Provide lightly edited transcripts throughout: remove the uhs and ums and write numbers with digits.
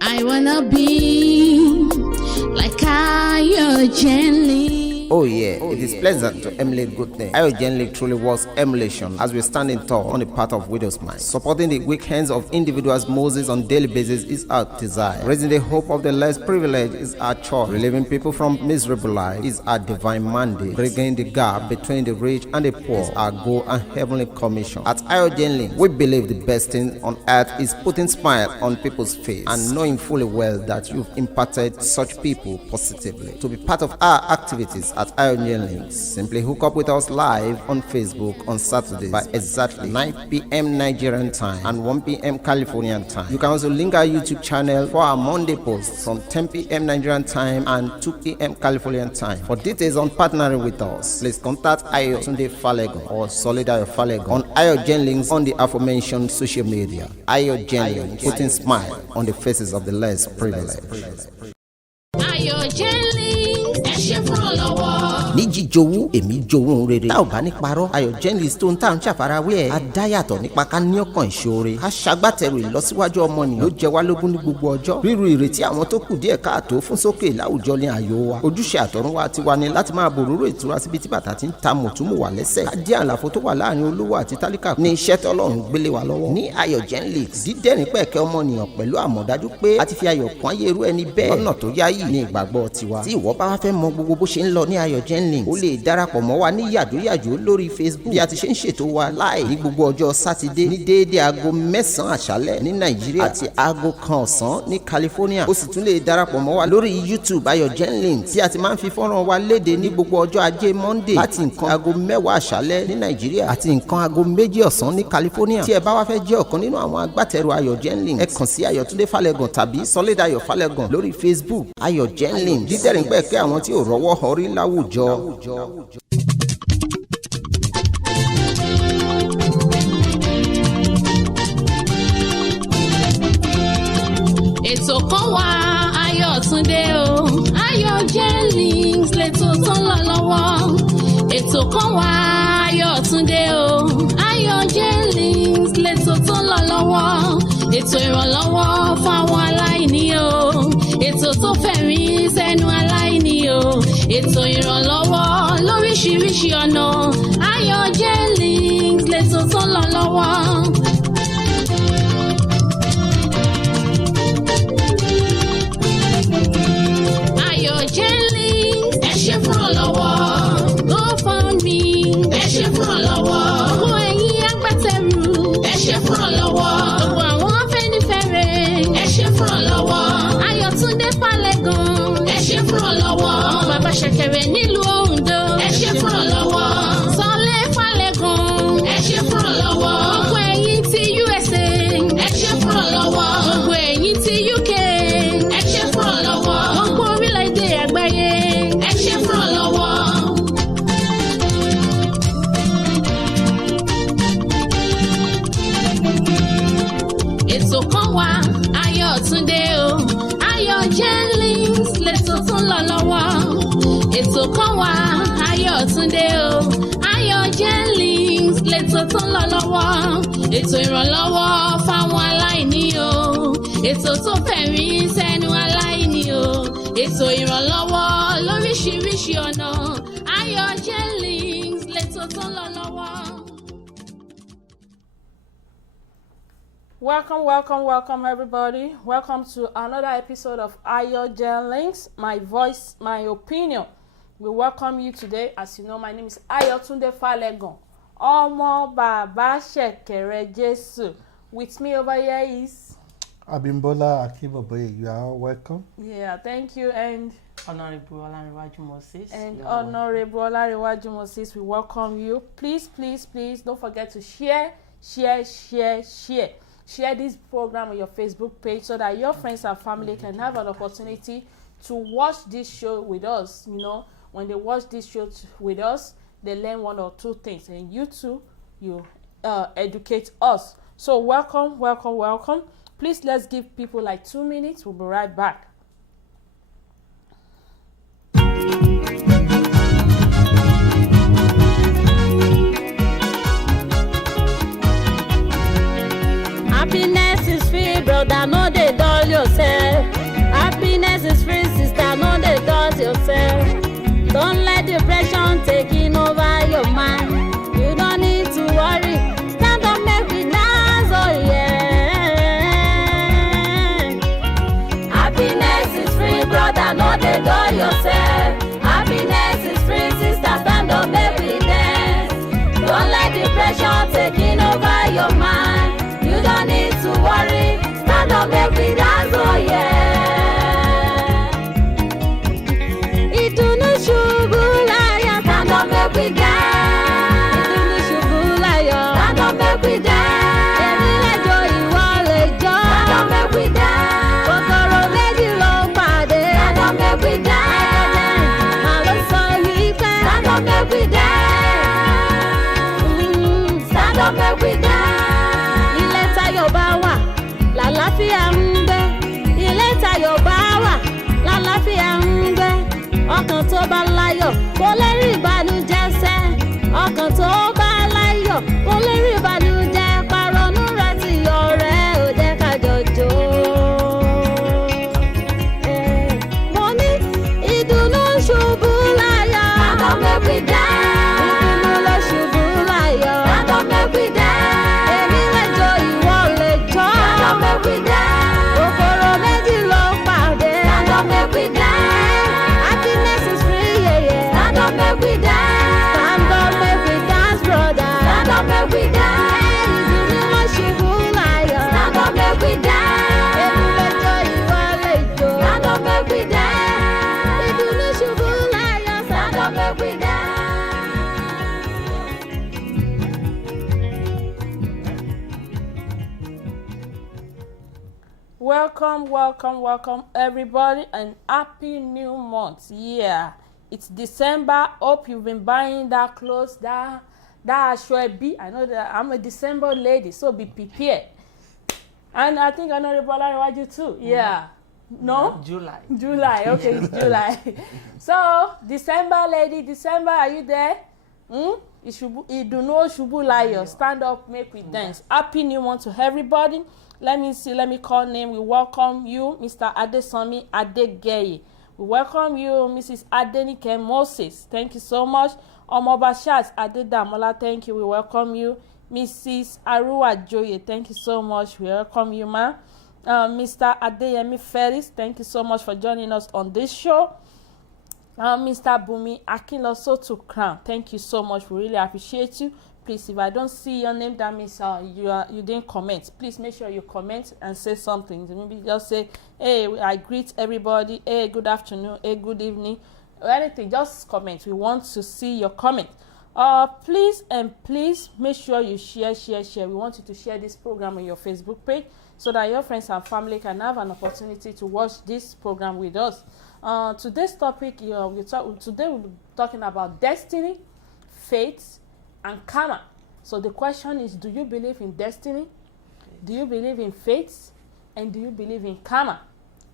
I wanna be like Ayo Jenny. Oh yeah, it is pleasant to emulate good things. Ayo Jenny truly was emulation as we stand in tall on the path of widow's mind. Supporting the weak hands of individuals Moses on daily basis is our desire. Raising the hope of the less privileged is our choice. Relieving people from miserable life is our divine mandate. Bridging the gap between the rich and the poor is our goal and heavenly commission. At Ayo Jenny, we believe the best thing on earth is putting smile on people's face and knowing fully well that you've impacted such people positively. To be part of our activities at Ayo Jenny, simply hook up with us live on Facebook on Saturdays by exactly 9 p.m. Nigerian time and 1 p.m. Californian time. You can also link our YouTube channel for our Monday posts from 10 p.m. Nigerian time and 2 p.m. Californian time. For details on partnering with us, please contact Ayo Tunde Falegun or Solid Ayo Falegun on Ayo Jenny on the aforementioned social media. Ayo Jenny, putting smile on the faces of the less privileged. Ayo Jenny, ẹ ṣé fún ọlọ́wọ́. ní jíjowú èmi jowú rere tá ò bá ní parọ́ Ayo Jenny stone tá à ń ṣàfarawé ẹ̀ adáyàtọ̀ nípa ká ní ọkàn ìṣoore ká ṣagbátẹrù ìlọsíwájú ọmọnìyàn ló jẹ wá lógún ní gbogbo ọjọ́ ríru ìrètí àwọn tó kù díẹ̀ káàtó fún sókè láwùjọ ní ààyò wa ojúṣe àtọ̀runwá tiwa ni láti máa bòróró ìtura síbi tí bàtà ti ń ta mùtúmù wà lẹ́sẹ̀ ká dí àlàfo tó wà láàrin olówó àti tálíkà ní iṣẹ́ tí Ọlọ́run gbélé wa lọ́wọ́ ní Ayo Jenny dídẹ́rìn pẹ̀kẹ́ ọmọnìyàn pẹ̀lú àmọ̀dájú pé a ti fi ayọ̀ kún ayé irú ẹni bẹ́ẹ̀ lọ́nà tó yáyì ní ìgbàgbọ́ tiwa tí ìwọ bá wá fẹ́ mọ gbogbo bó ṣe ń lọ ní Ayo Jenny ó lè darapọ̀ mọ́ wa ní yàjóyàjó lórí Facebook bí a ti ṣe ń ṣètò wa láì ní gbogbo ọjọ́ sátidé ní déédéé aago 9 àṣálẹ́ ní Nàìjíríà àti aago 1 ọ̀sán ní California ó sì tún lè darapọ̀ mọ́ wa lórí YouTube Ayo Jenny tí a ti máa ń fi fọ́nrán wa léde ní gbogbo ọjọ́ ajé Monday láti nǹkan aago 10 àṣálẹ́ ní Nàìjíríà àti nǹkan aago 2 ọ̀sán ní California tí ẹ bá wá fẹ́ jẹ́ ọ̀kan nínú àwọn agbátẹrù Ayo Jenny ẹ kàn sí Ayo Tunde Falegun tàbí Solid Ayo Falegun lórí Facebook Ayo Jenny dídẹ́rìn pẹ̀kẹ́ àwọn tí ò rọ́wọ́ họrí láwùjọ. Ètò kan wà Ayo Tunde o Ayo Jenny lẹ́tọ̀ tó ń lọ lọ́wọ́ ètò kan wà Ayo Tunde o Ayo Jenny lẹ́tọ̀ tó ń lọ lọ́wọ́ ètò ìrànlọ́wọ́ fáwọn aláìní o ètò tó fẹ̀rí sẹ́nu aláìní o ètò ìrànlọ́wọ́ lóríṣiríṣi ọ̀nà Ayo Jenny lẹ́tọ̀ tó ń lọ lọ́wọ́. Ayo Jenny ẹ ṣé fún ọlọ́wọ́ GoFundMe ẹ ṣé fún ọlọ́wọ́ gbogbo ẹ̀yin agbátẹrù ẹ ṣé fún ọlọ́wọ́ gbogbo àwọn afẹ́nifẹ́re ẹ ṣé fún ọlọ́wọ́ Ayo Tunde Falegun ẹ ṣé fún ọlọ́wọ́ bàbá ṣẹ̀kẹ̀rẹ̀ nílùú Ondo ẹ ṣé fún ọlọ́wọ́ Sọlé Falegun ẹ ṣé fún ọlọ́wọ́ gbogbo ẹ̀yin ti USA ẹ ṣé fún ọlọ́wọ́ gbogbo ẹ̀yin ti UK ẹ ṣé fún ọlọ́wọ́ gbogbo orílẹ̀-èdè àgbáyé ẹ ṣé fún ọlọ́wọ́. Ètò kan wà Ayo Tunde o Ayo Jenny lẹ́tọ̀ tó ń lọ lọ́wọ́ ètò kan wà Ayo Tunde o Ayo Jenny lẹ́tọ̀ tó ń lọ lọ́wọ́ ètò ìrànlọ́wọ́ fáwọn aláìní o ètò tó fẹ̀rí sẹ́nu aláìní o ètò ìrànlọ́wọ́ lóríṣiríṣi ọ̀nà Ayo Jenny lẹ́tọ̀ tó ń lọ lọ́wọ́. Welcome everybody. Welcome to another episode of Ayo Jenny, my voice, my opinion. We welcome you today. As you know, my name is Ayo Tunde Falegun. Ọmọ bàbá ṣẹ̀kẹ̀rẹ̀ Jésù. With me over here is Abimbola Akiboboye. You are welcome. Yeah, thank you. And Honorable Olanrewaju Moses. And Honorable Olanrewaju Moses, we welcome you. Please don't forget to share. Share this program on your Facebook page so that your friends and family can have an opportunity to watch this show with us. You know, when they watch this show with us, they learn one or two things, and you too, you educate us. So welcome. Please, let's give people like 2 minutes. We'll be right back. Happiness is free, brother, no dey dull yourself. depression taking over your mind. You don't need to worry. Stand up, make we dance, oh yeah. Happiness is free, brother, no dey dull yourself. Happiness is free, sister, stand up, make we dance. Don't let depression taking over your mind. You don't need to worry. Stand up, make we dance, oh yeah. Ìdùnnú ṣubú láyọ̀, stand up, make we dance. Ìdùnnú ṣubú láyọ̀, stand up, make we dance. Èmi lè jó, ìwọ lè jó, stand up, make we dance. Kòkòrò méjì ló pàdé, stand up, make we dance. Màá ló sọ wípé, stand up, make we dance. Stand up, make we dance. Ilé táyọ̀ bá wà, làlàáfíà ń gbé. Ilé táyọ̀ bá wà, làlàáfíà ń gbé. Ọkàn tó bá láyọ̀ kò lè rí ìbànújẹ́ sẹ́. Ọkàn tó bá láyọ̀ kò lè rí ìbànújẹ́. Pàrọ̀nù rẹ̀ ti yọ rẹ̀ ò jẹ́ ká jọjọ́. Mo ní ìdùnnú ṣubú láyọ̀. Stand up, make we dance. Ìdùnnú ló ṣubú láyọ̀. Stand up, make we dance. Èmi lè jó, ìwọ lè jó. Stand up, make we dance. Kòkòrò méjì ló pàdé. Stand up, make we dance. Happiness is free, yeah, yeah. Stand up, make we dance. Stand up, make we dance, brother. Stand up, make we dance. Ìdùnnú ló ṣubú láyọ̀. Stand up, make we dance. Èmi lè jó, ìwọ lè jó. Stand up, make we dance. Ìdùnnú ṣubú láyọ̀. Stand up, make we dance. Welcome, everybody, and happy new month. Yeah, it's December. Hope you've been buying that clothes, that aṣọ ẹbí. I know that I'm a December lady, so be prepared. And I think Honorable Olariwaju too. Yeah. No? July. Okay, it's July. So, December lady, December, are you there? Ìdùnnú ṣubú láyọ̀. Stand up, make we dance. Happy new month to everybody. Let me call name. We welcome you, Mr. Adesanmi Adegeye. We welcome you, Mrs. Adenike Moses. Thank you so much. Omobashat Adedamola, thank you. We welcome you. Mrs. Aruwa Joye, thank you so much. We welcome you, ma. Mr. Adeyemi Ferris, thank you so much for joining us on this show. Mr. Bumi Akinloso to Crown, thank you so much. We really appreciate you. Please, if I don't see your name, that means you didn't comment. Please make sure you comment and say something. Maybe just say, hey, I greet everybody. Hey, good afternoon. Hey, good evening. Or anything, just comment. We want to see your comment. Please make sure you share. We want you to share this program on your Facebook page so that your friends and family can have an opportunity to watch this program with us. Today's topic, today we'll be talking about destiny, faith, and karma. So the question is, do you believe in destiny? Do you believe in faith? And do you believe in karma?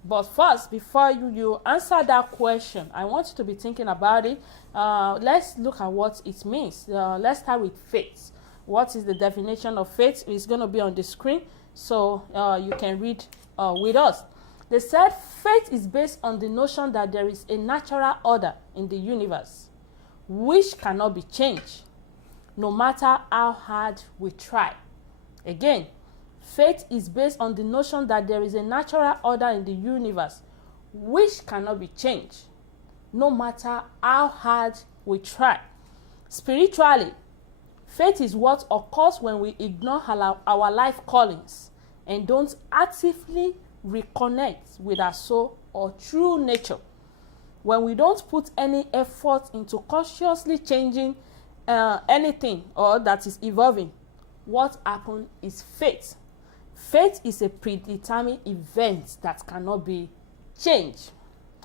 But first, before you answer that question, I want you to be thinking about it. Let's look at what it means. Let's start with faith. What is the definition of faith? It's going to be on the screen, so you can read with us. They said faith is based on the notion that there is a natural order in the universe which cannot be changed, no matter how hard we try. Again, faith is based on the notion that there is a natural order in the universe which cannot be changed, no matter how hard we try. Spiritually, faith is what occurs when we ignore our life callings and don't actively reconnect with our soul or true nature. When we don't put any effort into consciously changing anything or that is evolving, what happens is faith. Faith is a predetermined event that cannot be changed.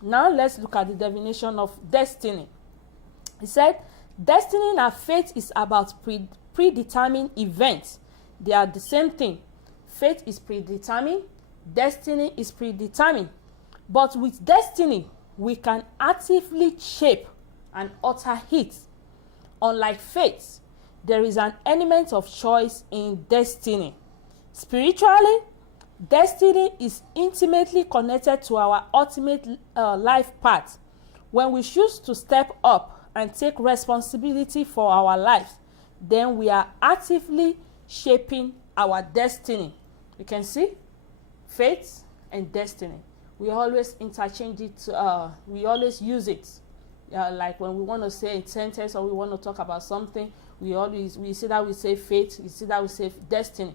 Now let's look at the definition of destiny. He said, destiny and faith is about predetermined events. They are the same thing. Faith is predetermined, destiny is predetermined. But with destiny, we can actively shape and alter it. Unlike faith, there is an element of choice in destiny. Spiritually, destiny is intimately connected to our ultimate life path. When we choose to step up and take responsibility for our lives, then we are actively shaping our destiny. You can see faith and destiny. We always interchange it. We always use it. Like when we want to say a sentence or we want to talk about something, we see that we say faith, we see that we say destiny.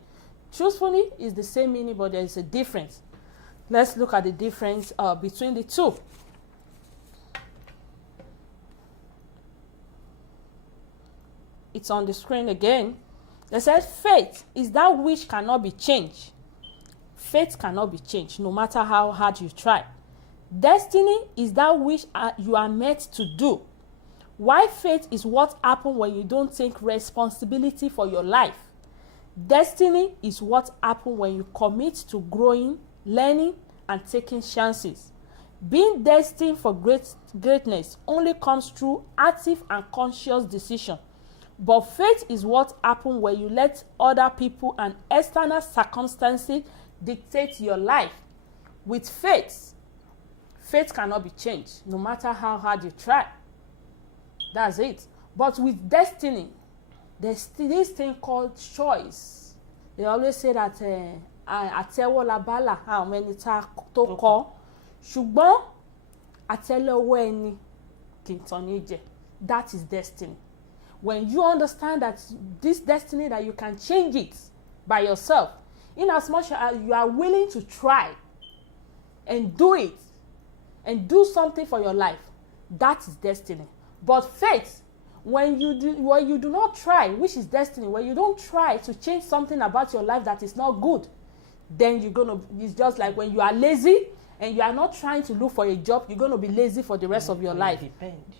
Truthfully, it's the same meaning, but there is a difference. Let's look at the difference between the two. It's on the screen again. They said faith is that which cannot be changed. Faith cannot be changed, no matter how hard you try. Destiny is that which you are meant to do. While faith is what happens when you don't take responsibility for your life. Destiny is what happens when you commit to growing, learning, and taking chances. Being destined for greatness only comes through active and conscious decision. But faith is what happens when you let other people and external circumstances dictate your life. With faith, faith cannot be changed, no matter how hard you try. That's it. But with destiny, there's this thing called choice. They always say that àtẹ́wọ́ la bálà àwọn ẹni tá tó kọ ṣùgbọ́n àtẹ́lẹwọ́ ẹni kì í tàn ní jẹ. That is destiny. When you understand that this destiny, that you can change it by yourself, in as much as you are willing to try and do it and do something for your life, that is destiny. But faith, when you do not try, which is destiny, when you don't try to change something about your life that is not good, then it's just like when you are lazy and you are not trying to look for a job, you're going to be lazy for the rest of your life.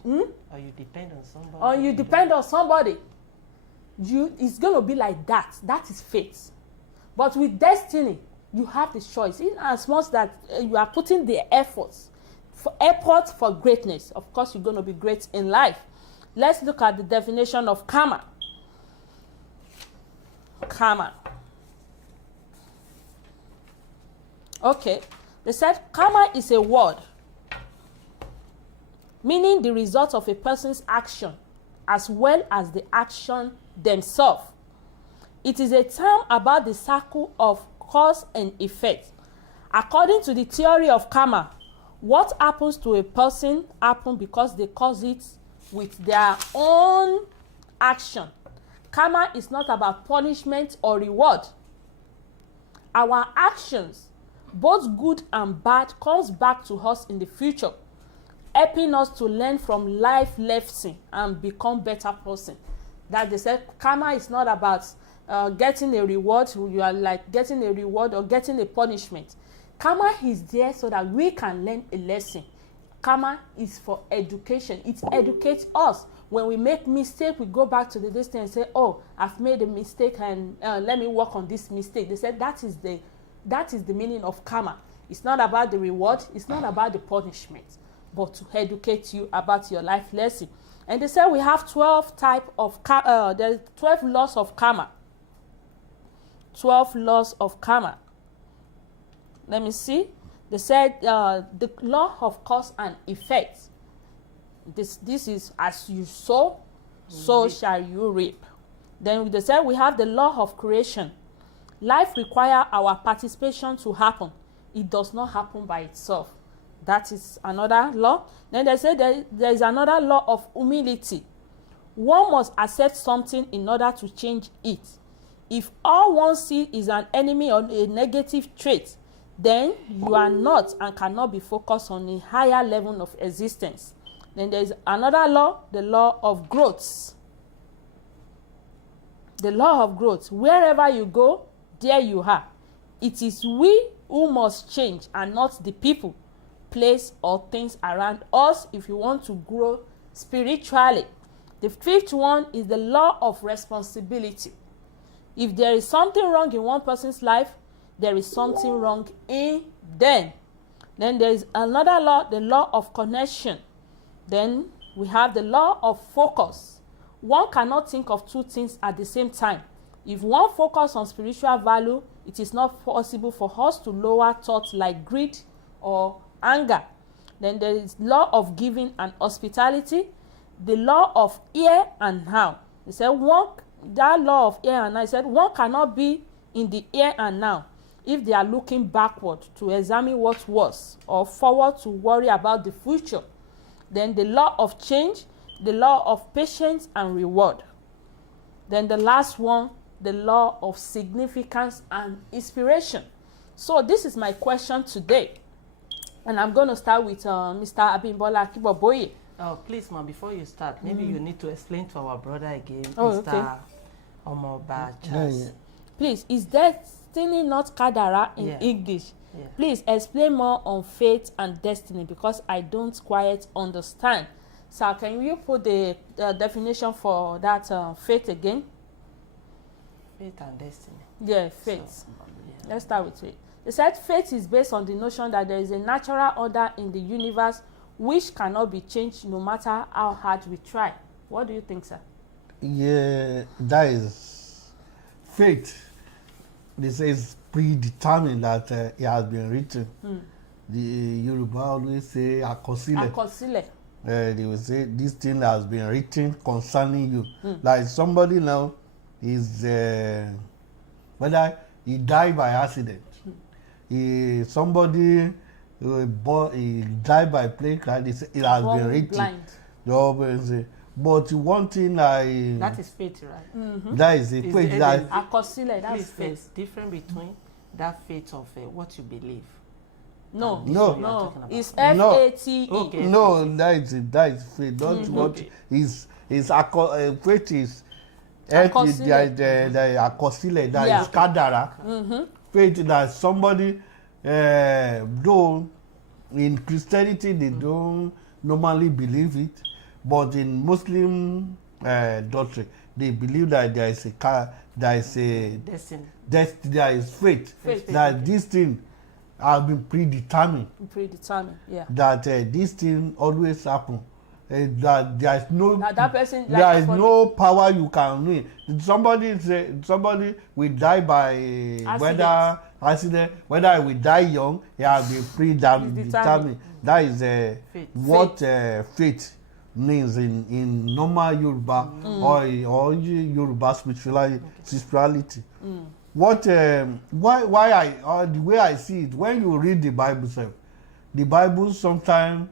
Or you depend on somebody. Or you depend on somebody. It's going to be like that. That is faith. But with destiny, you have the choice. In as much that you are putting the effort for greatness, of course you're going to be great in life. Let's look at the definition of karma. Karma. Okay. They said karma is a word meaning the result of a person's action as well as the action themselves. It is a term about the circle of cause and effect. According to the theory of karma, what happens to a person happens because they cause it with their own action. Karma is not about punishment or reward. Our actions, both good and bad, comes back to us in the future, helping us to learn from life lesson and become better person. That they said karma is not about getting a reward. You are like getting a reward or getting a punishment. Karma is there so that we can learn a lesson. Karma is for education. It educates us. When we make mistake, we go back to the distance and say, oh, I've made a mistake and let me work on this mistake. They said that is the meaning of karma. It's not about the reward. It's not about the punishment, but to educate you about your life lesson. And they said we have 12 type of there are 12 laws of karma. 12 laws of karma. Let me see. They said the law of cause and effect. This is as you sow, so shall you reap. Then they said we have the law of creation. Life requires our participation to happen. It does not happen by itself. That is another law. Then they say there is another law of humility. One must accept something in order to change it. If all one sees is an enemy or a negative trait, then you are not and cannot be focused on a higher level of existence. Then there is another law, the law of growth. The law of growth. Wherever you go, there you are. It is we who must change and not the people, place, or things around us if you want to grow spiritually. The fifth one is the law of responsibility. If there is something wrong in one person's life, there is something wrong in them. Then there is another law, the law of connection. Then we have the law of focus. One cannot think of two things at the same time. If one focuses on spiritual value, it is not possible for us to lower thoughts like greed or anger. Then there is law of giving and hospitality. the law of here and now. He said that law of here and now, he said one cannot be in the here and now if they are looking backward to examine what was, or forward to worry about the future. Then the law of change, the law of patience and reward. Then the last one, the law of significance and inspiration. So this is my question today, and I'm going to start with Mr. Abimbola Akiboboye. Oh, please, ma, before you start, maybe you need to explain to our brother again, Oh, Mr. okay. Omoba Charles. Please, is destiny not kadara in Yeah. English? Yeah. Please explain more on fate and destiny, because I don't quite understand. So can you put the definition for that fate again? Fate and destiny. Yeah, fate. So, Let's start with fate. They said fate is based on the notion that there is a natural order in the universe which cannot be changed no matter how hard we try. What do you think, sir? Yeah, that is fate. They say it's predetermined that it has been written. The Yoruba always say akosile. Akosile. They will say this thing has been written concerning you. Like somebody now is whether he died by accident, somebody he died by plane crash. It has Born been written. blind. They always say, but one thing that is fate, right? that is a Is fate the that Akosile, that's Please, fate. there's difference between that fate of what you believe. No, No. We are talking about. it's No. F-A-T-E. Okay. no, that is fate. Don't what Okay. is fate is Akosile. the akosile that Yeah. is kadara. Fate that somebody though in Christianity they don't normally believe it, but in Muslim doctrine they believe that there is a Destiny. there is fate. Fate. That this thing has been predetermined. Predetermined, yeah. That this thing always happen. That there is no That person, like, there is for no power you can win. Somebody will die by whether accident, whether he will die young, he has been predetermined. That is Fate. what fate means in normal Yoruba or Yoruba spirituality. What why I the way I see it, when you read the Bible self, the Bible sometimes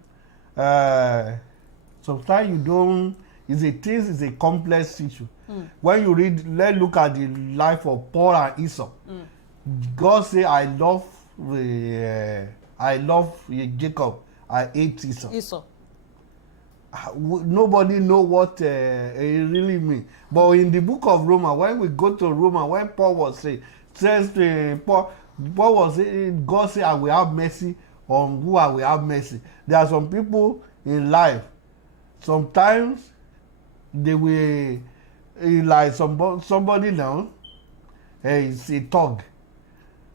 you don't, it's a complex issue. When you read, let's look at the life of Paul and Esau. God say I love Jacob, I hate Esau. Esau. Nobody know what it really means. But in the book of Romans, when we go to Romans, when Paul was saying, Paul was saying, God say I will have mercy on who I will have mercy. There are some people in life, sometimes they will, like somebody now is a thug.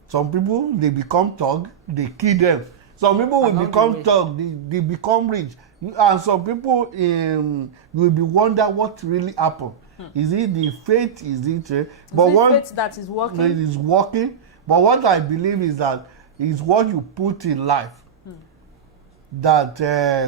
Some people, they become thug, they kill them. Some people will Along become the way. thug, they become rich. And some people will be wonder what really happened. Is it the faith? Is it? But Is it one fate that is working? it is working. But what I believe is that is what you put in life that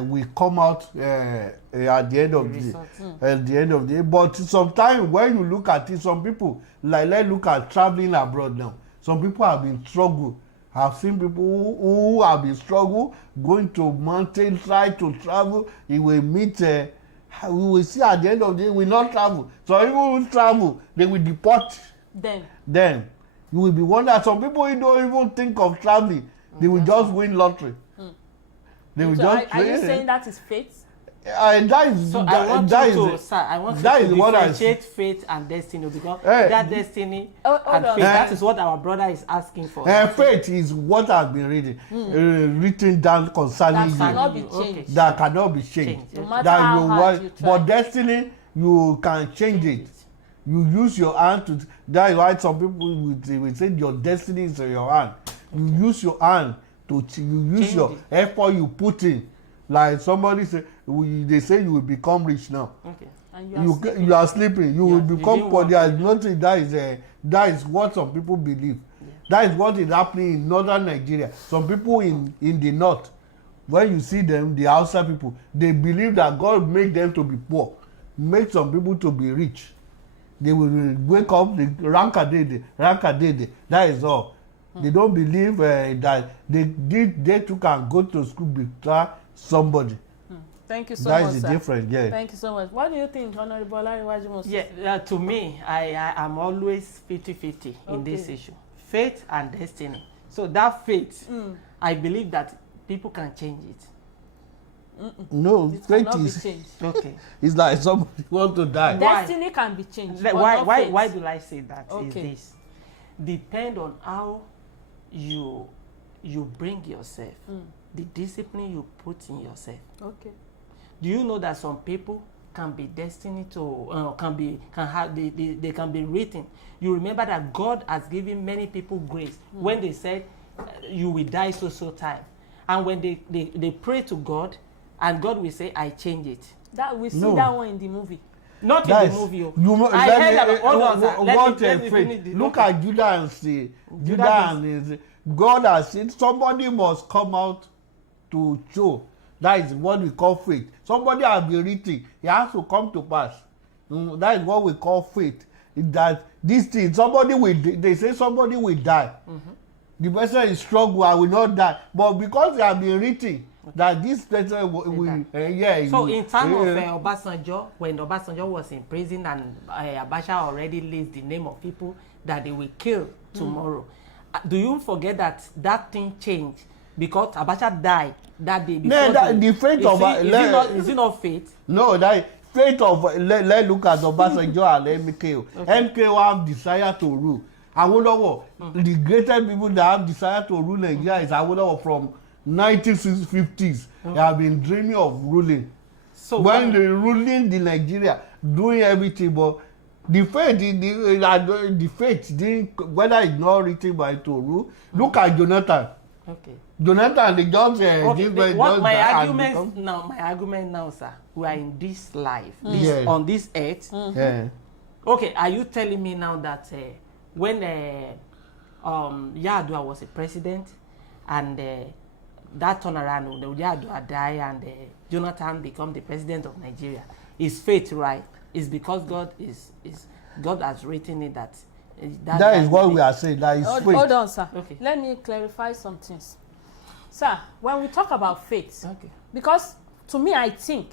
will come out at the end of the day. Results. At the end of the day. But sometimes when you look at it, some people, like let's look at traveling abroad now. Some people have been struggle. I've seen people who have been struggle going to mountains, try to travel. You will meet. We will see at the end of the day, we will not travel. So even who travel, they will deport them. You will be wondering. Some people you don't even think of traveling. They will just win lottery. They will So just. are you saying that is fate? And that is So that, I want that you is to, sir, I want that you is to what I differentiate faith and destiny, because Eh, that destiny hold and on. faith, that is what our brother is asking for. faith is what has been written down concerning That cannot you. be Okay. changed. That cannot be changed. No matter That how you hard want, you try. but destiny you can change it. You use your hand to. That is why some people will say your destiny is in your hand. You use your hand to. You use Change your it. effort you put in. Like somebody say, they say you will become rich now. Okay. And You are sleeping. You will Yeah, you become didn't poor. work. There is nothing that is what some people believe. That is what is happening in northern Nigeria. Some people in the north, when you see them, the Hausa people, they believe that God make them to be poor, make some people to be rich. They will wake up, the ranka. That is all. They don't believe that they too can go to school become somebody. Thank you so That much, is the sir. difference, yeah. Thank you so much. What do you think, Honorable Olariwaju Moses? Yeah, to me, I am always 50-50 in this Okay. issue. Faith and destiny. So that faith, I believe that people can change it. No, It faith cannot be is changed. Okay. it's like somebody want to die. Why? Destiny can be changed. but Why, not why, faith. why do I say that? Okay. Is this depend on how you bring yourself, the discipline you put in yourself. Okay. Do you know that some people can be destined to they can be written? You remember that God has given many people grace when they said you will die so time, and when they pray to God, and God will say, I change it. That we see No. that one in the movie. Not That in is- the movie. Oh. you mo- I let heard me- about hold on, sir. what Let me faith. finish the Look document. at Judah and see. Judah and his God has said somebody must come out to show. That is what we call faith. Somebody has been written. It has to come to pass. That is what we call faith. That this thing, they say somebody will die. The person is struggle, I will not die. But because they have been written that this person will So in time of Obasanjo, when Obasanjo was in prison and Abacha already lists the name of people that they will kill tomorrow, do you forget that thing changed because Abacha died that day before? the fate of is it not fate? No, that fate of let's look at Obasanjo and MKO. Okay. MKO have desire to rule. Awolowo, the greatest people that have desire to rule Nigeria is Awolowo from 1950s. They have been dreaming of ruling. So when they ruling the Nigeria, doing everything, but the fate, the fate, whether it's not written by to rule. Look at Jonathan. okay. Jonathan, the judge, Okay, my argument now, sir, we are in this life, Yeah. on this earth. Yeah. Okay, are you telling me now that when Yar'Adua was a president and that turnaround, the Yar'Adua died and Jonathan become the president of Nigeria, is fate right? It's because God has written it that. That is what we are saying. That is fate. Hold on, sir. Okay. Let me clarify some things. Sir, when we talk about faith, Okay. because to me, I think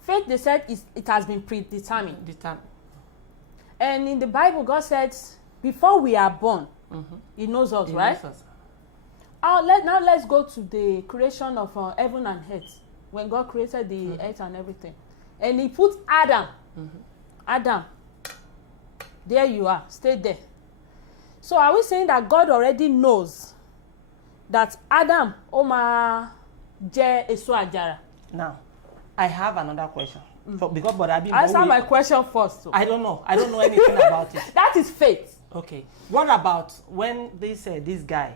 faith, they said, it has been predetermined. And in the Bible, God said, before we are born, He knows us, right? Now let's go to the creation of heaven and earth. When God created the earth and everything. And He put Adam. Adam, there you are, stay there. So are we saying that God already knows that Adam Oma jẹ́ èso àjàrà? Now, I have another question. Because but Answer my question first. So. I don't know anything about it. That is faith. Okay. What about when this guy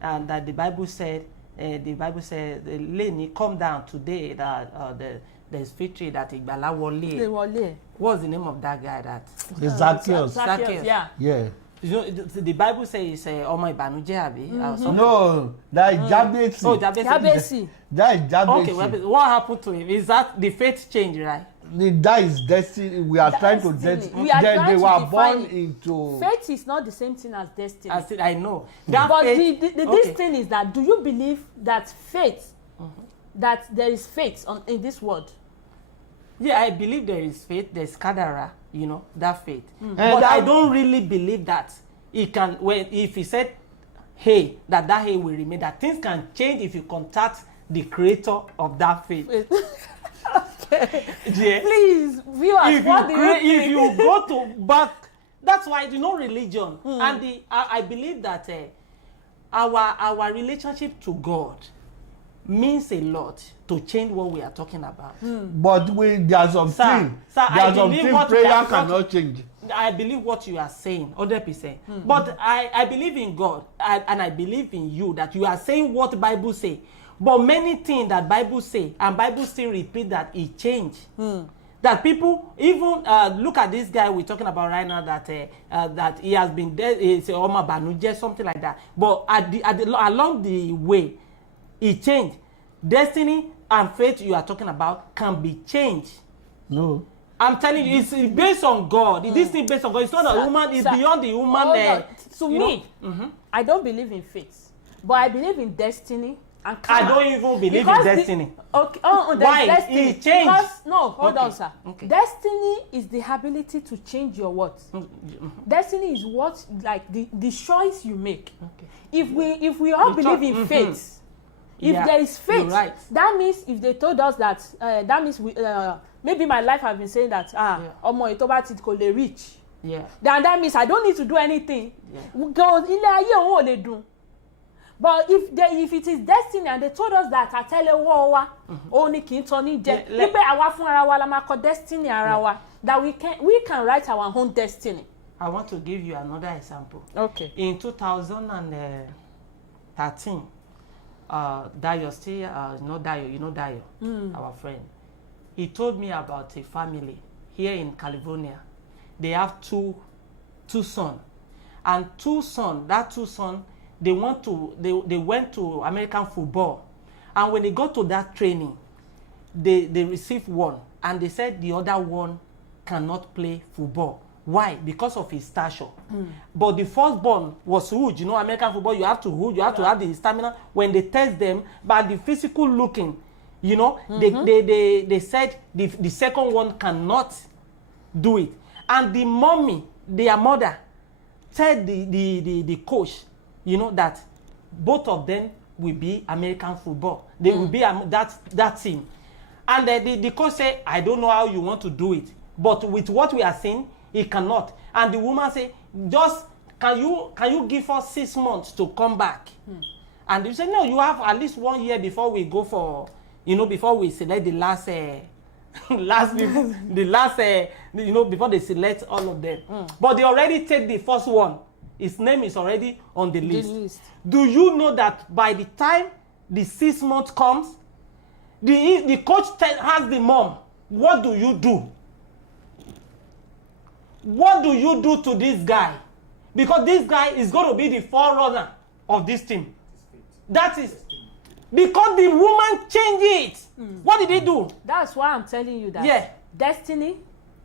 that the Bible said Lenny, come down today that there's victory that Igbala Wole. What's the name of that guy that? Zacchaeus. Zacchaeus. Yeah. Yeah. You know, the Bible says Ọmọ Ìbànújẹ́ àbí? No, that is Jabesi. Oh, Jabesi. Jabesi. That is Jabesi. Okay, what happened to him? Is that the faith change, right? That is destiny. We are trying to Destiny. We are trying they to were define born it. into. Faith is not the same thing as destiny. I know. That But faith, this thing is that, do you believe that faith, that there is faith in this world? Yeah, I believe there is faith. There's kadara, that faith. But And I don't really believe that it can. If he said, "Hey," that hay will remain. That things can change if you contact the creator of that faith. Yeah. Please, viewers, what do you think? If you go to back, that's why religion and I believe that our relationship to God means a lot to change what we are talking about. But there's something. Sir, I There's believe something what prayer cannot change. I believe what you are saying, 100%. But I believe in God and I believe in you that you are saying what the Bible say. But many things that Bible say and Bible still repeat that it change. That people even look at this guy we're talking about right now that he has been there, it's Ọmọ Ìbànújẹ́, something like that. But along the way, it changed. destiny and fate you are talking about can be changed. No. I'm telling you, it's based on God. This thing based on God. It's not a woman. It's beyond the woman. To me, I don't believe in fate, but I believe in destiny and karma. I don't even believe in destiny. Why? Destiny. It changed. Because, no, hold on, sir. Okay. Destiny is the ability to change your what? Destiny is what, like the choice you make. Okay. If we all believe in fate, if there is fate, right. That means if they told us that, that means we, maybe my life have been saying that ọmọ ìtọ́ba ti kò lè reach. Yeah. Then that means I don't need to do anything. Go ilé ayé òun ò lè dùn. But if it is destiny and they told us that àtẹ́lẹwọ́ wa òun ni kì í tọ́ ní jẹ wípé àwa fún ara wa la máa kọ destiny ara wa that we can write our own destiny. I want to give you another example. Okay. In 2013, Dayo still not Dayo, you know Dayo, our friend. He told me about a family here in California. They have two sons, and that two sons, they went to American football, and when they got to that training, they received one, and they said the other one cannot play football. Why? Because of his stature. But the firstborn was huge. You know, American football, you have to have the stamina. When they test them, but the physical looking, you know, they said the second one cannot do it. And the mommy, their mother, said the coach, you know, that both of them will be American football. They will be that team. And the coach said, I don't know how you want to do it, but with what we are seeing, he cannot. And the woman said, just can you give us 6 months to come back? And they said, no, you have at least 1 year before we go for, you know, before we select the last you know, before they select all of them. But they already take the first one. His name is already on the list. Do you know that by the time the 6 months comes, the coach has the mom, what do you do? What do you do to this guy? Because this guy is going to be the forerunner of this team. That is because the woman changed it. What did he do? That's why I'm telling you that. Yeah. Destiny,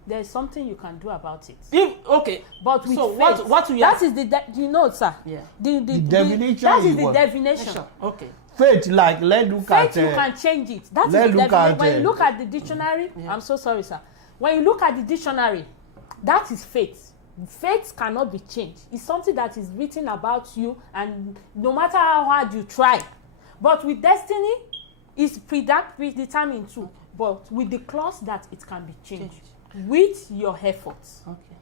there's something you can do about it. Okay. But with so faith, what we that is the you know, sir. Yeah. The definition. That is the definition. Okay. Faith, like let's look at. Faith, you can change it. That is the definition. When you look at the dictionary, I'm so sorry, sir. When you look at the dictionary, that is faith. Faith cannot be changed. It's something that is written about you, and no matter how hard you try. But with destiny, it's predetermined too. But with the clause that it can be changed with your efforts. Okay.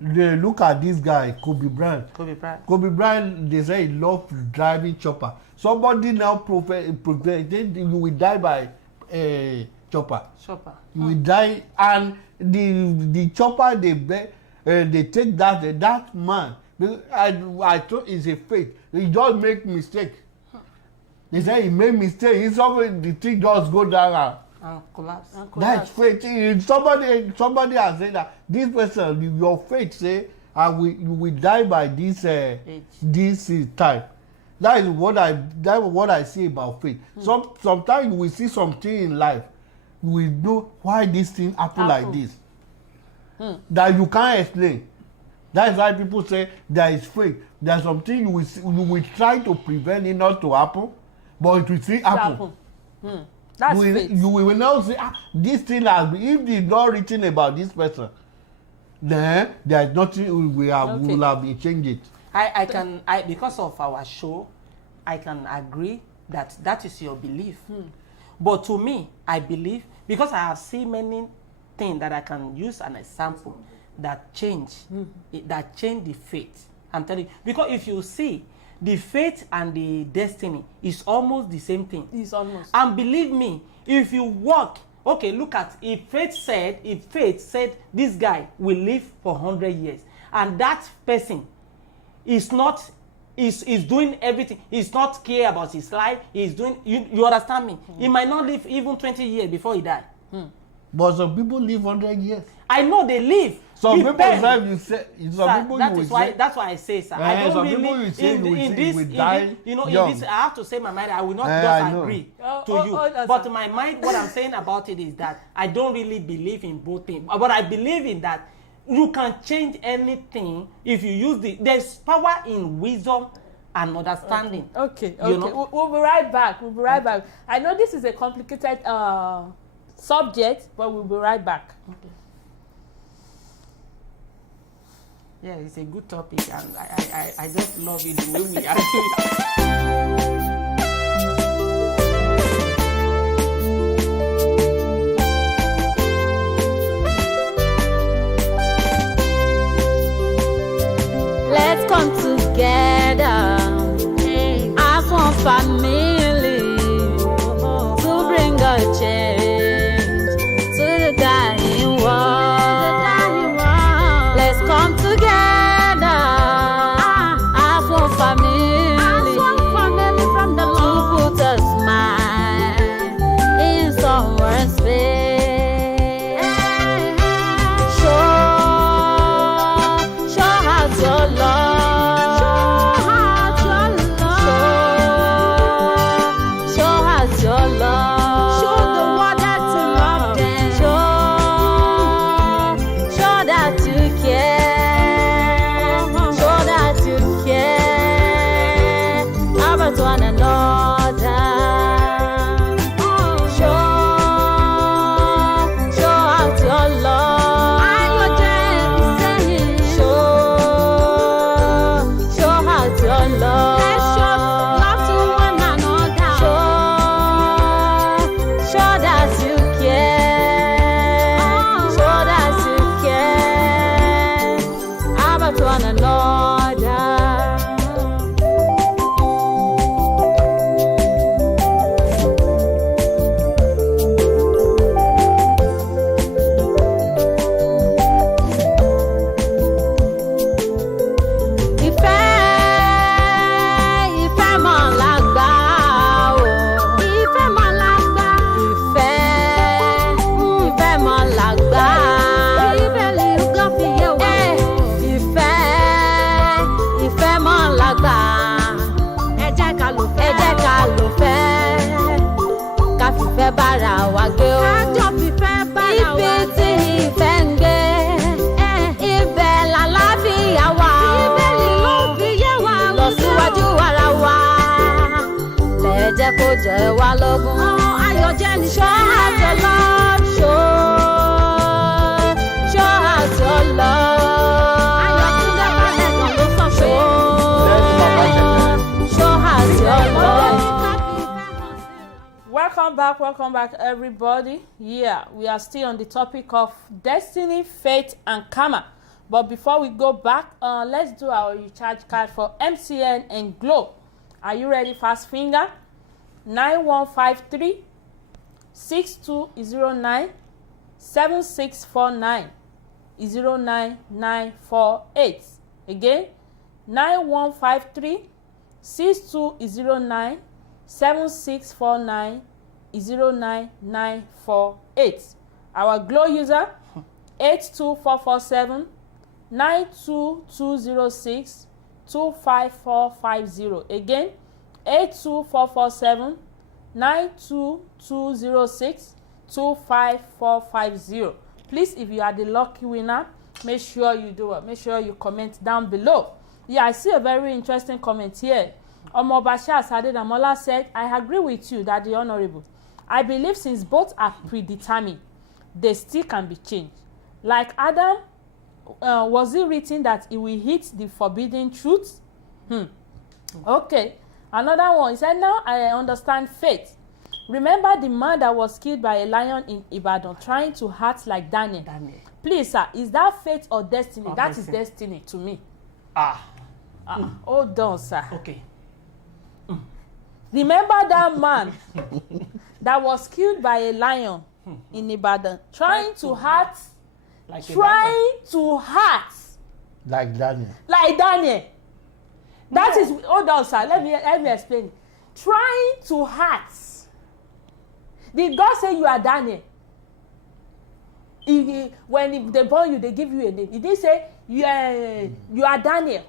They look at this guy, Kobe Bryant. Kobe Bryant, they say he loves driving chopper. Somebody now predicted you will die by chopper. You will die, and the chopper they take that man. I thought it's a fake. He just make mistake. They say he made mistake. He the thing just go down and collapse. That's fate. Somebody has said that this person, your fate say, you will die by this time. That is what I see about fate. Sometimes you will see something in life, you will know why this thing happen like this. That you can't explain. That's why people say there is fate. There's something you will try to prevent it not to happen, but it will still happen. That's fate. You will now say, this thing has been, if it's not written about this person, then there is nothing we will have been changed. I because of our show, I can agree that is your belief. But to me, I believe, because I have seen many things that I can use an example that change the fate. I'm telling you, because if you see, the fate and the destiny is almost the same thing. It's almost. And believe me, if you work, okay, look at, if fate said this guy will live for 100 years, and that person is doing everything, he's not care about his life, he's doing, you understand me? He might not live even 20 years before he die. But some people live 100 years. I know they live, Some people Depend. say you say some Sir, people that you will is why say. that's why I say, sir. I don't some really people you say you will in say this, you will in die this, you know, young. in this, I have to say my mind. I will not I just know. agree Oh, to oh, you. oh, no, But sir. my mind, what I'm saying about it is that I don't really believe in both things. But I believe in that you can change anything if you use there's power in wisdom and understanding. Okay. You know? We'll be right back. I know this is a complicated subject, but we'll be right back. Okay. Yeah, it's a good topic, and I just love it the way we are. Let's come together as one family to bring a change to the dying world. Let's come together as one family from the Lord to put a smile in someone's face. Your love, show us your love. Show the world that you love them. Show that you care. Show that you care about one another. Show us your love. Your love. Let's show love to one another. Show that you care. Show that you care about one another. Fífẹ́ bára wa gbé o. Kájọ fífẹ́ bára wa gbé. Ibi tí ìfẹ́ ń gbé. Ibẹ̀ làlàáfíà wà o. Bíbélì ló fi yé wa wípé. Lọ síwájú ara wa. Lẹ̀ jẹ́ kó jẹ́ wá lógún. Ayọ̀ jẹ́ ní show us your love. Show us your love. Ayọ̀túndé Bálẹ̀gàn ló sọ pé. Show us your love. Welcome back, everybody. Yeah, we are still on the topic of destiny, faith, and karma. But before we go back, let's do our recharge card for MCN and Glo. Are you ready? Fast finger. 9153 6209 7649 09948. Again, 9153 6209 7649 09948. Our Glo user 82447 92206 25450. Again, 82447 92206 25450. Please, if you are the lucky winner, make sure you do it. Make sure you comment down below. Yeah, I see a very interesting comment here. Omobasha Asadedamola said, I agree with you that the honorable. I believe since both are predetermined, they still can be changed. Like Adam, was it written that he will hit the forbidden truth? Okay. Another one, he said, now I understand faith. Remember the man that was killed by a lion in Ibadan trying to act like Daniel. Please, sir, is that faith or destiny? That is destiny to me. Hold on, sir. Okay. Remember that man that was killed by a lion in Ibadan trying to act like Daniel. That is, hold on, sir. Let me explain. Trying to act. Did God say you are Daniel? When they born you, they give you a name. He didn't say you are Daniel,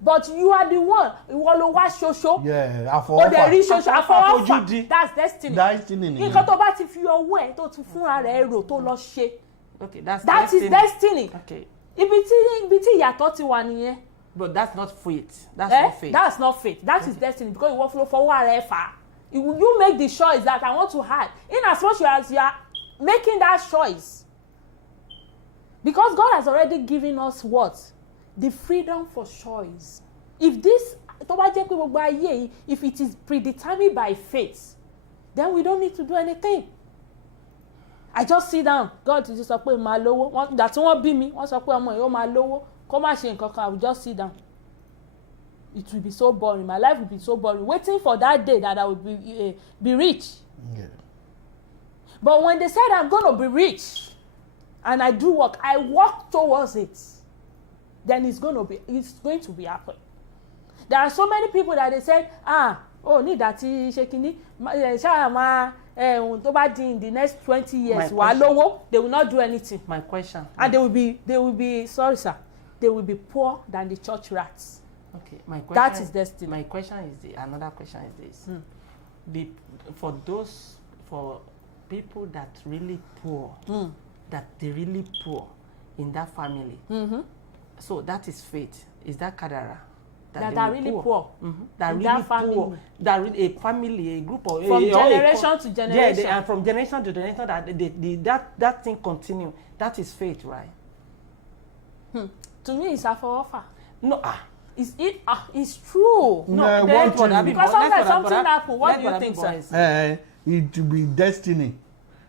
but you are the one. Ìwọ ló wá ṣoṣo. Yeah, O de rí ṣoṣo àfọwọ́fà. Àfojúdi. That's destiny. Destiny nìyẹn. Nǹkan tó bá ti fi ọwọ́ ẹ̀ tó ti fúnra rẹ̀ rò tó lọ ṣe. Okay, that Is destiny. Okay. Ibi tí ìyàtọ̀ ti wà nìyẹn. But that's not faith. That's not faith. That's not faith. That is destiny, because ìwọ ló fọwọ́ ara ẹ̀ fà á. You make the choice that I want to hide. In as much as you are making that choice, because God has already given us what? The freedom for choice. If this, tó bá jẹ́ pé gbogbo ayé yìí, if it is predetermined by faith, then we don't need to do anything. I just sit down. God ti sọ pé màá lówó. Ìgbà tí wọ́n bí mi, wọ́n sọ pé ọmọ yìí ó máa lówó. Kó má ṣe nǹkan kan, I will just sit down. It will be so boring. My life will be so boring, waiting for that day that I will be rich. Yeah. But when they said I'm going to be rich, and I do work, I work towards it, then it's going to be happen. There are so many people that they said, ní ìdàtí ṣe kínní, ṣáà máa tó bá di in the next 20 years, wà lówó, they will not do anything. My question. And they will be sorry sir, they will be poor than the church rats. Okay, my question. That is destiny. My question is another question is this: for people that really poor, that they really poor in that family. So that is faith. Is that kadara? That are really poor. That in really that family. poor. That a family, a group of from generation to generation. Yeah, and from generation to generation, that thing continue. That is faith, right? To me, it's afọwọ́fà. No, it's true. No, because sometimes something happen. What do you think, sir? It will be destiny.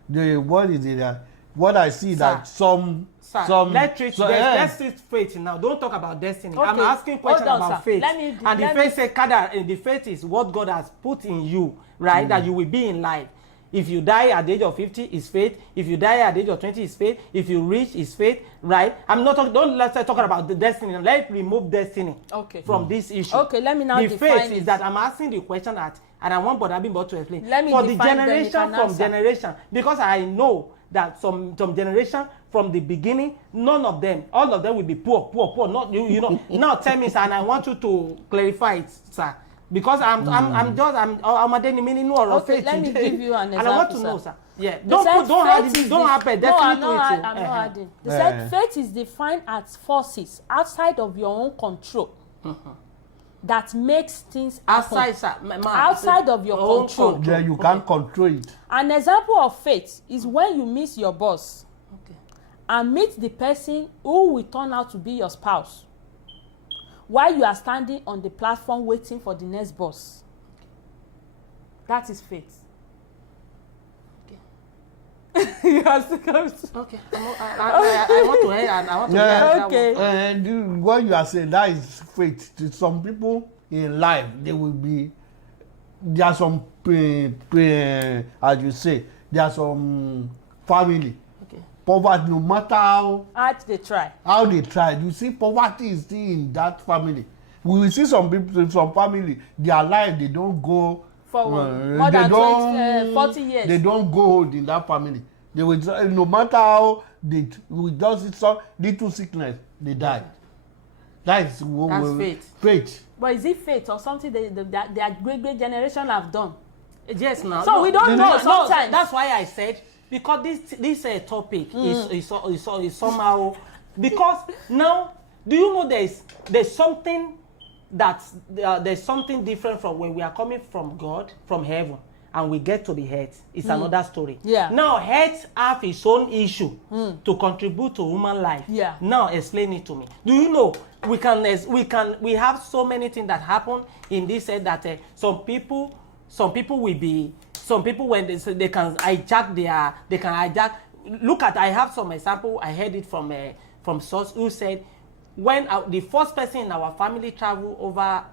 What is it? What I see that some. Let's treat faith now. Don't talk about destiny. Okay. I'm asking questions about faith. And the faith say, the faith is what God has put in you, right? That you will be in life. If you die at the age of 50, it's faith. If you die at the age of 20, it's faith. If you reach, it's faith, right? I'm not talking. Don't let's talk about the destiny. Let's remove destiny from this issue. Okay, let me now define the faith it. is that I'm asking the question that, and I want Brother Bimbo to explain. Let me for the define generation from generation, because I know that some generation from the beginning, none of them, all of them will be poor. Not you know. Now tell me, sir, and I want you to clarify it, sir. Because I'm a meaning no faith. Let me give you an example. And I want to know, sir. Yeah, don't have a destiny No, I'm to not it. adding. They said faith is defined as forces outside of your own control that makes things happen. Outside of your control. Yeah, you can't control it. An example of faith is when you miss your boss and meet the person who will turn out to be your spouse, while you are standing on the platform waiting for the next bus. That is faith. You have to come to... Okay. I want to hear. I want to hear. Okay. What you are saying, that is faith. To some people in life, there are some, as you say, there are some family. Poverty, no matter how they try. You see, poverty is still in that family. We will see some people in some family, their life, they don't go forward. More than 40 years. They don't go old in that family. They will, no matter how they will just see some little sickness, they die. That's faith. But is it faith or something their great generation have done? Yes, now. So we don't know sometimes. That's why I said, because this topic is somehow, because now, do you know there's something there's something different from when we are coming from God, from heaven, and we get to the earth. It's another story. Yeah. Now earth have its own issue to contribute to human life. Yeah. Now explain it to me. Do you know we have so many things that happen in this earth that some people will be. Some people, when they can hijack. Look at, I have some example. I heard it from source who said, when the first person in our family travel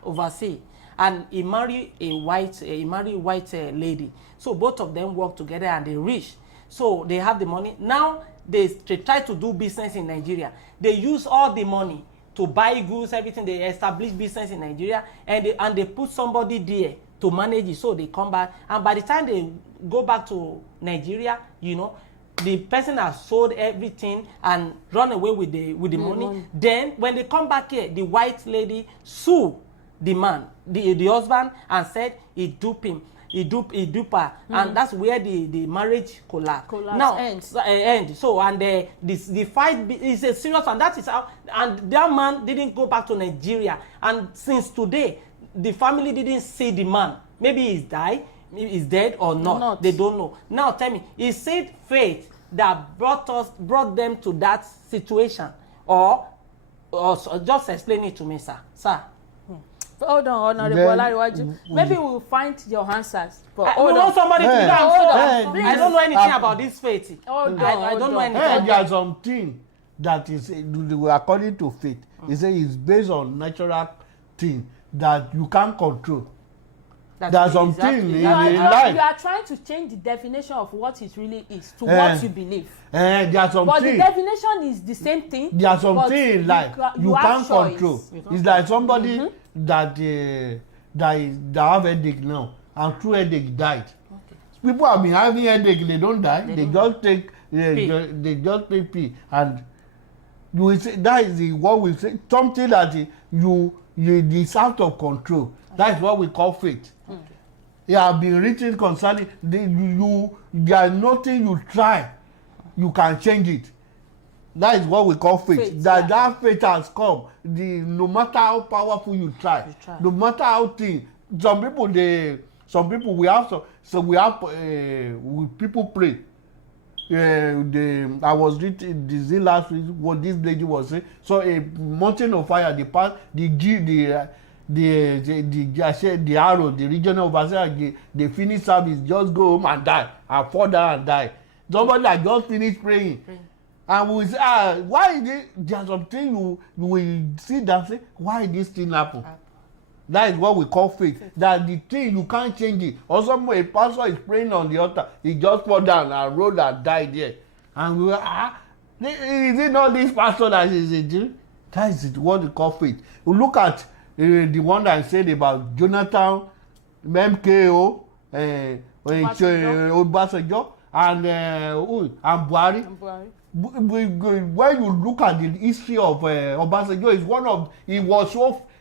overseas, and he married a white lady. So both of them work together and they rich. So they have the money. Now they try to do business in Nigeria. They use all the money to buy goods, everything. They establish business in Nigeria, and they put somebody there to manage it. So they come back, and by the time they go back to Nigeria, the person has sold everything and run away with the money. Then when they come back here, the white lady sue the man, the husband, and said he duped him. He dupe her, and that's where the marriage collapse now ends. So and the fight is a serious, and that is how. And that man didn't go back to Nigeria, and since today, the family didn't see the man. Maybe he's dead or not. They don't know. Now tell me, is it fate that brought them to that situation, or just explain it to me, sir? Hold on, Honorable Olariwaju. Maybe we'll find your answers. But we want somebody to do that. Hold on. I don't know anything about this faith. I don't know anything. There are some things that is according to faith. He say it's based on natural thing that you can't control. There are some things in life. You are trying to change the definition of what it really is to what you believe. There are some but things. The definition is the same thing. There are some things in life you can't control. It's like somebody that have headache now, and through headache died. Okay. People have been having headache, they don't die. They just take they just take pee, and you will say that is what we say, something that you is out of control. That is what we call faith. Okay. It has been written concerning there is nothing you try, you can change it. That is what we call faith. That faith has come. No matter how powerful you try, no matter how thing. Some people we have people pray. I was reading this last week what this lady was saying. So a mountain of fire, the arrow, the regional overseer, they finish service, just go home and die, and fall down and die. Somebody that just finished praying. And we say, why is it? There's something you will see that say, why this thing happen? That is what we call faith. That the thing you can't change it. Or a pastor is praying on the altar, he just fall down and rolled and died there. And we were, is it not this pastor that is a Jew? That is what we call faith. We look at the one that I said about Jonathan, MKO, Obasanjo, and Buhari. When you look at the history of Obasanjo,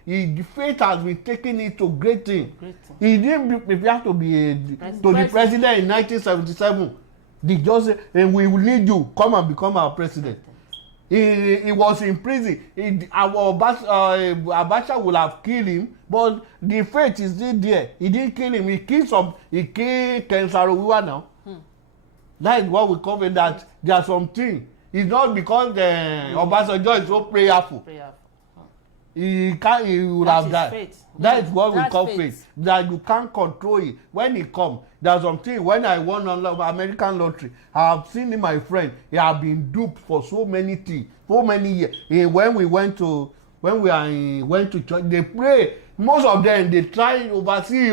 the faith has been taking it to great thing. He didn't prepare to be the president in 1977. They just say, and we will need you, come and become our president. He was in prison. Abacha would have killed him, but the faith is still there. He didn't kill him. He killed Ken Saro-Wiwa now. That is what we call it, that there are some things. It's not because Obasanjo is so prayerful. He would have died. Faith. That is what we call faith. That you can't control it. When it comes, there's something. When I won on American lottery, I have seen my friend. He have been duped for so many things, so many years. When we went to church, they pray. Most of them they try oversee.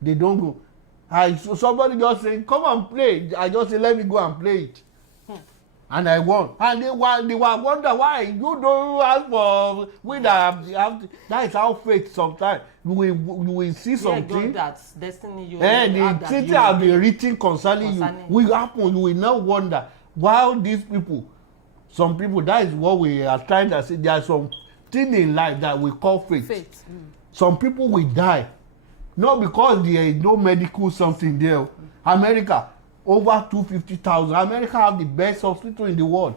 They don't go. So somebody just say, come and play. I just say, let me go and play it. And I won. And they were wonder why you don't ask for that is how faith sometimes. You will see something. That's destiny. The things have been written concerning you. Will happen. You will now wonder why these people. Some people. That is what we are trying to say. There are some things in life that we call faith. Some people will die. Not because there is no medical something there. America, over 250,000. America have the best hospital in the world.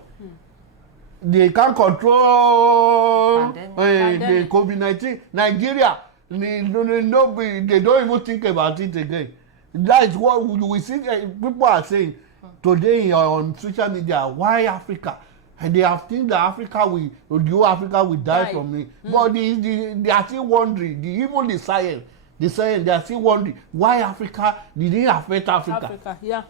They can't control the COVID-19. Nigeria, they don't even think about it again. That is what we see. People are saying today on social media, why Africa? And they have think that Africa will die from it. But they are still wondering. Even the science. They are still wondering why Africa didn't affect Africa. Yeah.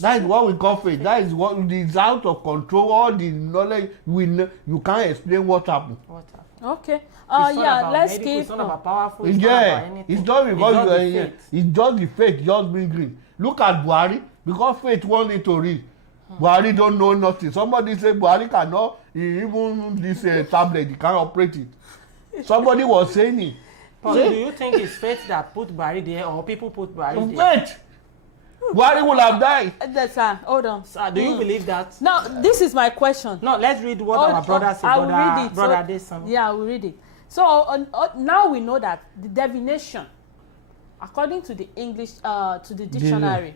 That is what we call faith. That is what is out of control. All the knowledge you can't explain what happened. Okay. Let's keep. It's not about powerful. It's not about anything. It's not because you are here. It's just the faith just being green. Look at Buhari, because faith wanted to read. Buhari don't know nothing. Somebody say Buhari cannot even this tablet. He can't operate it. Somebody was saying it. Paul, do you think it's faith that put Buhari there, or people put Buhari there? Faith. Buhari will have died. Sir, hold on. Sir, do you believe that? Now, this is my question. No, let's read what our brother said. I will read it. Brother So, Adesan. yeah, I will read it. So now we know that the divination, according to the English, to the dictionary,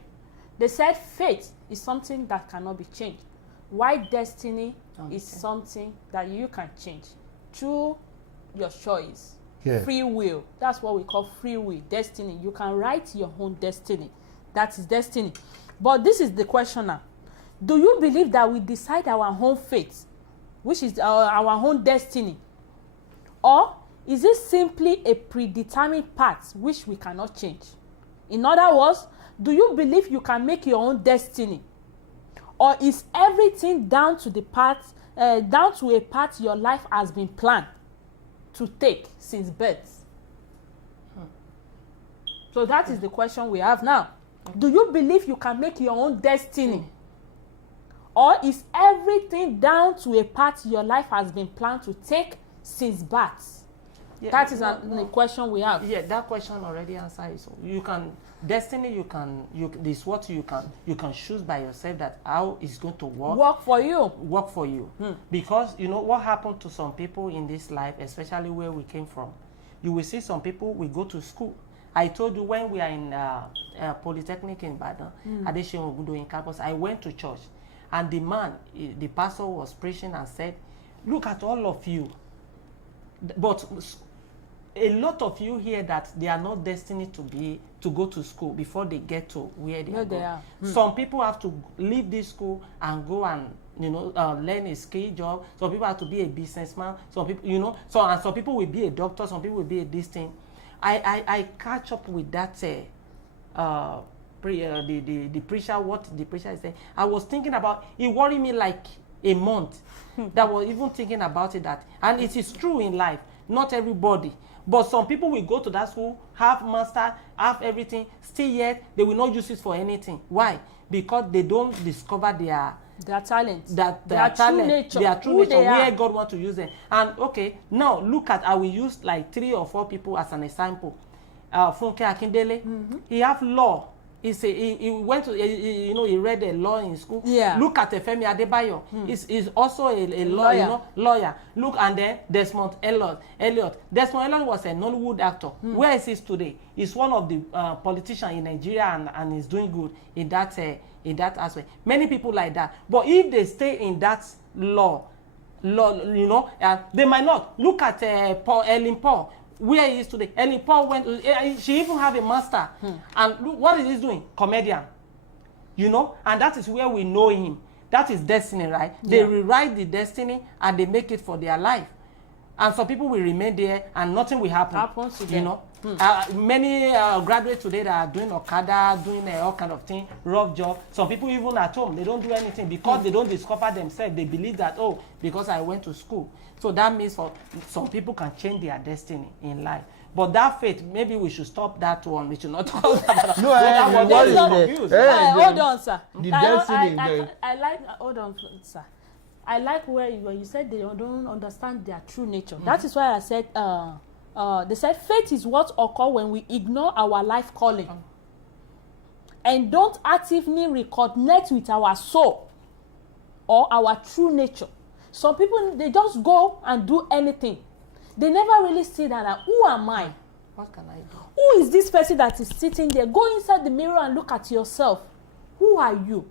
they said fate is something that cannot be changed, while destiny is something that you can change through your choice. Yeah. Free will. That's what we call free will. Destiny. You can write your own destiny. That is destiny. But this is the question now. Do you believe that we decide our own fate, which is our own destiny? Or is it simply a predetermined path which we cannot change? In other words, do you believe you can make your own destiny? Or is everything down to the path, down to a path your life has been planned to take since birth? So that is the question we have now. Do you believe you can make your own destiny? Or is everything down to a path your life has been planned to take since birth? Yeah, That is the question we have. Yeah, that question already answered. So you can destiny. This is what you can choose by yourself that how it's going to work. Work for you. Work for you. Because you know what happened to some people in this life, especially where we came from. You will see some people we go to school. I told you when we are in Polytechnic in Ibadan, Adesina Ogundo in campus, I went to church, and the pastor was preaching and said, "Look at all of you, but a lot of you here that they are not destined to go to school before they get to where they are. Some people have to leave this school and go and learn a skill job. Some people have to be a businessman. Some people, some people will be a doctor. Some people will be a this thing. I catch up with that. The preacher, what the preacher is saying. I was thinking about it. Worried me like a month. That was even thinking about it. And it is true in life. Not everybody. But some people will go to that school, have master, have everything, still yet they will not use it for anything. Why? Because they don't discover their talent, their true nature, where God wants to use them. And okay, now look at, I will use like 3 or 4 people as an example. Funke Akindele, he have law. He went to, he read a law in school. Yeah. Look at Femi Adebayo. He's also a lawyer. Lawyer. Look, and then Desmond Elliot. Desmond Elliot was a Nollywood actor. Where is he today? He's one of the politicians in Nigeria and is doing good in that aspect. Many people like that. But if they stay in that law, they might not. Look at Ellen Paul. Where he is today. Ellen Paul went, she even have a master. And look, what is he doing? Comedian. And that is where we know him. That is destiny, right? Yeah. They rewrite the destiny and they make it for their life. And some people will remain there and nothing will happen. Happens to them. Many graduates today that are doing Okada, doing all kind of thing, rough job. Some people even at home, they don't do anything because they don't discover themselves. They believe that, because I went to school. So that means for some people can change their destiny in life. But that faith, maybe we should stop that one. We should not talk about hold on, sir. The destiny. I like, hold on, sir. I like when you said they don't understand their true nature. That is why I said, they said faith is what occurs when we ignore our life calling and don't actively reconnect with our soul or our true nature. Some people, they just go and do anything. They never really see that, who am I? What can I do? Who is this person that is sitting there? Go inside the mirror and look at yourself. Who are you?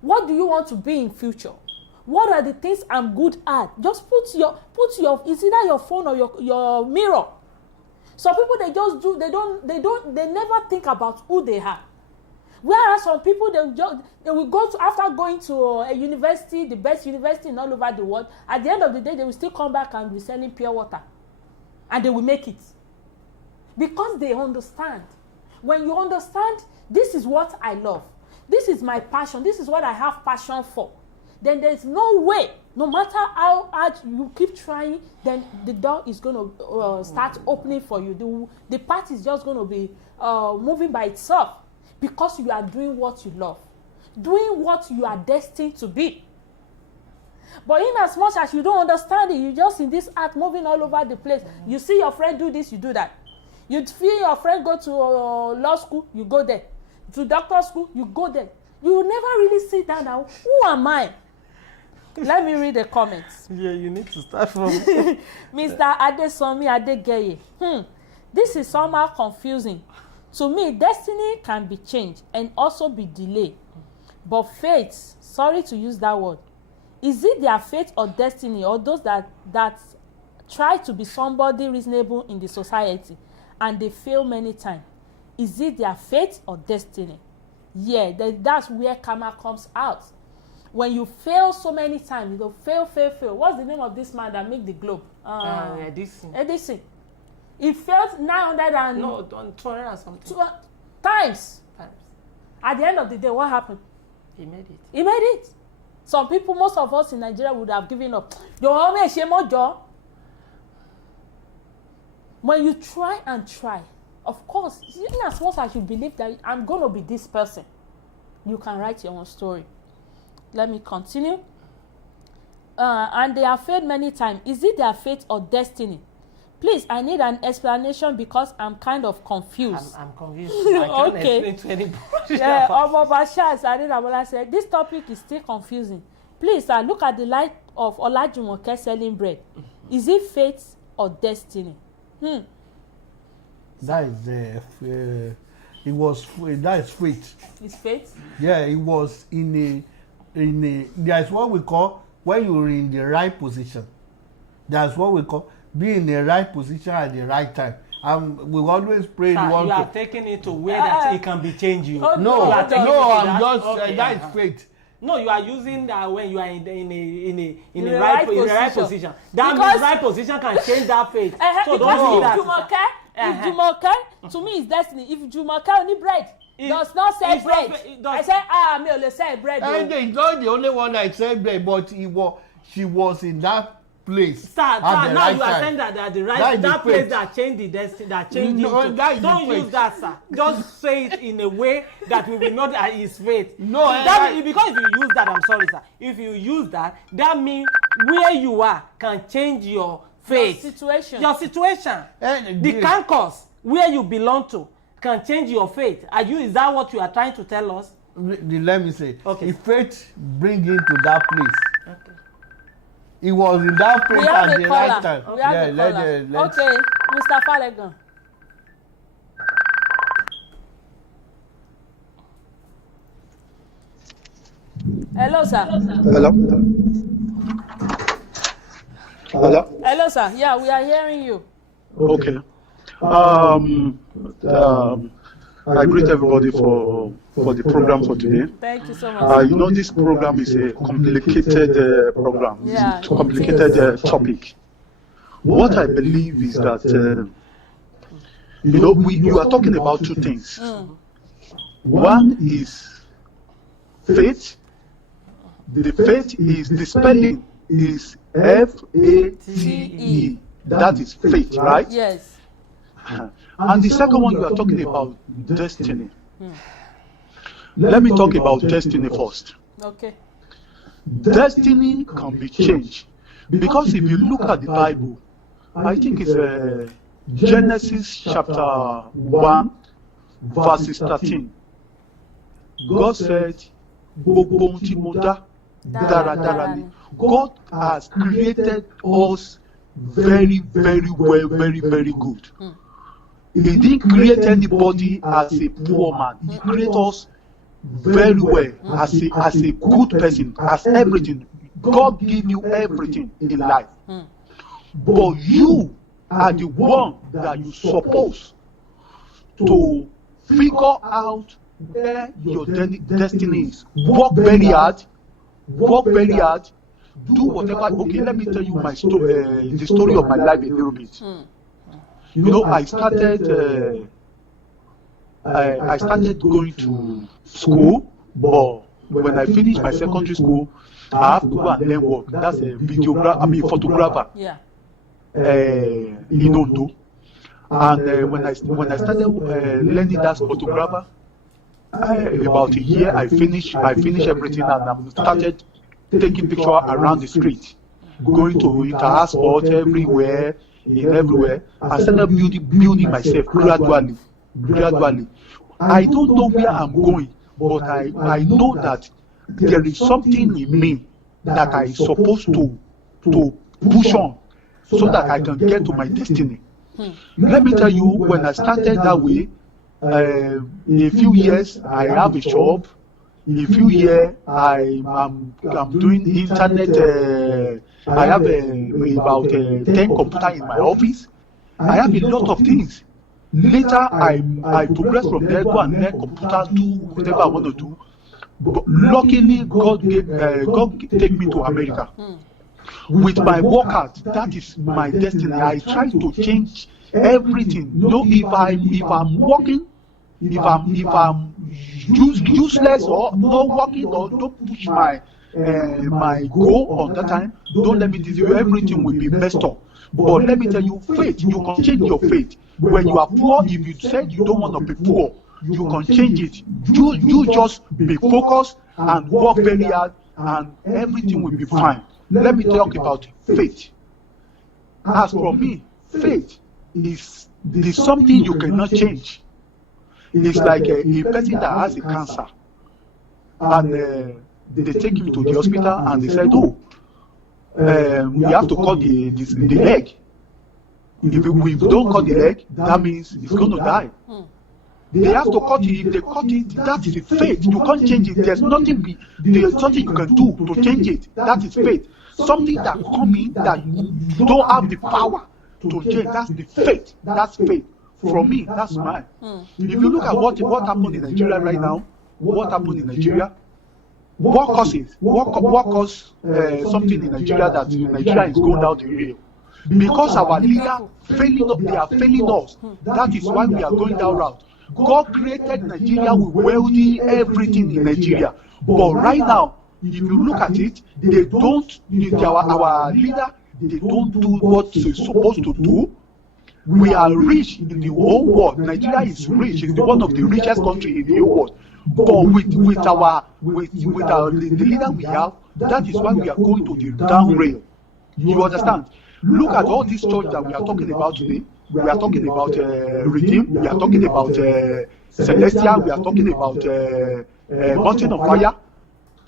What do you want to be in future? What are the things I'm good at? Just put your it's either your phone or your mirror. Some people, they just do, they never think about who they are. Whereas some people, they will go to, after going to a university, the best university in all over the world, at the end of the day, they will still come back and be selling pure water. And they will make it. Because they understand. When you understand, this is what I love. This is my passion. This is what I have passion for. Then there's no way, no matter how hard you keep trying, then the door is going to start opening for you. The path is just going to be moving by itself. Because you are doing what you love, doing what you are destined to be. But in as much as you don't understand it, you just in this art moving all over the place. You see your friend do this, you do that. You feel your friend go to law school, you go there. to doctor school, you go there. You will never really sit down now. Who am I? Let me read the comments. Yeah, you need to start from. Mr. Adesomi Adegeye. This is somehow confusing. To me, destiny can be changed and also be delayed. But fate, sorry to use that word, is it their fate or destiny, or those that try to be somebody reasonable in the society and they fail many times? Is it their fate or destiny? Yeah, that's where karma comes out. When you fail so many times, you go fail. What's the name of this man that make the globe? Edison. He failed 200 and something times. At the end of the day, what happened? He made it. He made it. Some people, most of us in Nigeria would have given up. When you try and try, of course, even as much as you believe that I'm going to be this person, you can write your own story. Let me continue. And they have failed many times. Is it their fate or destiny? Please, I need an explanation because I'm kind of confused. I'm confused. I can't explain to anybody. Yeah, Omobasha Sadinabola said, this topic is still confusing. Please, look at the light of Olajumoke selling bread. Is it fate or destiny? That is that is fate. It's fate? Yeah, it was in a that's what we call when you're in the right position. That's what we call being in the right position at the right time. We always pray. You are taking it to where that it can be changed. No, I'm just that is fate. No, you are using that when you are in the right position. That means right position can change that fate. So don't do that. If Jumoke, to me, is destiny. If Jumoke only bread does not sell bread, I say, me only sell bread. And it's not the only one that sell bread, but she was in that place. Now you are saying that the right that place that changed the destiny, that changed it. Don't use that, sir. Just say it in a way that we will know that it's fate. No, because if you use that, I'm sorry, sir. If you use that, that means where you are can change your fate. Your situation. The cancers where you belong to can change your fate. Is that what you are trying to tell us? Let me say. Okay. If fate bring you to that place. Okay. It was in that place at the right time. Okay, Mr. Falegan. Hello, sir. Hello, sir. Yeah, we are hearing you. Okay. I greet everybody for the program for today. Thank you so much. This program is a complicated program. Yeah, it's a complicated topic. What I believe is that, you are talking about two things. One is faith. The faith is, the spelling is F-A-T-E. That is faith, right? Yes. And the second one, you are talking about destiny. Let me talk about destiny first. Okay. Destiny can be changed. Because if you look at the Bible, I think it's Genesis chapter 1, verses 13. God said, God has created us very, very well, very, very good. He didn't create anybody as a poor man. He created us very well as a good person, as everything. God gave you everything in life. But you are the one that you're supposed to figure out where your destiny is. Work very hard. Do whatever. Okay, let me tell you my story, the story of my life a little bit. I started going to school, but when I finished my secondary school, I have to go and learn work. That's a photographer. Yeah. In Ondo. And when I started learning that photographer, about a year I finished everything, and I started taking pictures around the street, going to Intersport everywhere. I started building myself gradually. I don't know where I'm going, but I know that there is something in me that I'm supposed to push on so that I can get to my destiny. Let me tell you, when I started that way, in a few years I have a job. In a few years I'm doing internet. I have about 10 computers in my office. I have a lot of things. Later I progress from there, go and learn computer, do whatever I want to do. But luckily God take me to America. With my workout, that is my destiny. I try to change everything. You know, if I'm working, if I'm useless or not working or don't push my goal on that time, don't let me tell you, everything will be messed up. But let me tell you, faith, you can change your faith. When you are poor, if you said you don't want to be poor, you can change it. You just be focused and work very hard, and everything will be fine. Let me talk about faith. As for me, faith is something you cannot change. It's like a person that has a cancer, and they take him to the hospital and they said, "Oh, we have to cut the leg. If we don't cut the leg, that means it's going to die." They have to cut it. If they cut it, that is faith. You can't change it. There's nothing you can do to change it. That is faith. Something that comes in that you don't have the power to change. That's the faith. That's faith. For me, that's mine. If you look at what happened in Nigeria right now, what happened in Nigeria, what causes something in Nigeria that Nigeria is going down the rail? Because our leader they are failing us. That is why we are going down route. God created Nigeria with wealthy everything in Nigeria, but right now, if you look at it, they don't. Our leader, they don't do what they're supposed to do. We are rich in the whole world. Nigeria is rich. It's one of the richest countries in the whole world. But with the leader we have, that is why we are going to the down rail. You understand? Look at all this church that we are talking about today. We are talking about Redeem. We are talking about Celestia. We are talking about Mountain of Fire.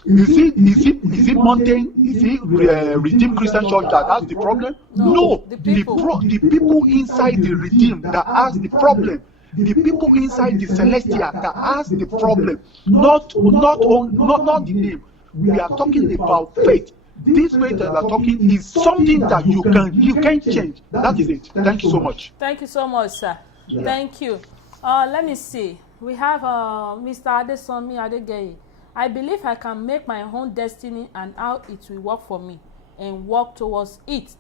Is it Mountain? Is it Redeem Christian Church that has the problem? No. The people inside the Redeem that has the problem. The people inside the Celestia that has the problem. Not the name. We are talking about faith. This faith that we are talking is something that you can change. That is it. Thank you so much. Thank you so much, sir. Yeah. Thank you. Let me see. We have Mr. Adesomi Adegeye. I believe I can make my own destiny and how it will work for me and work towards it.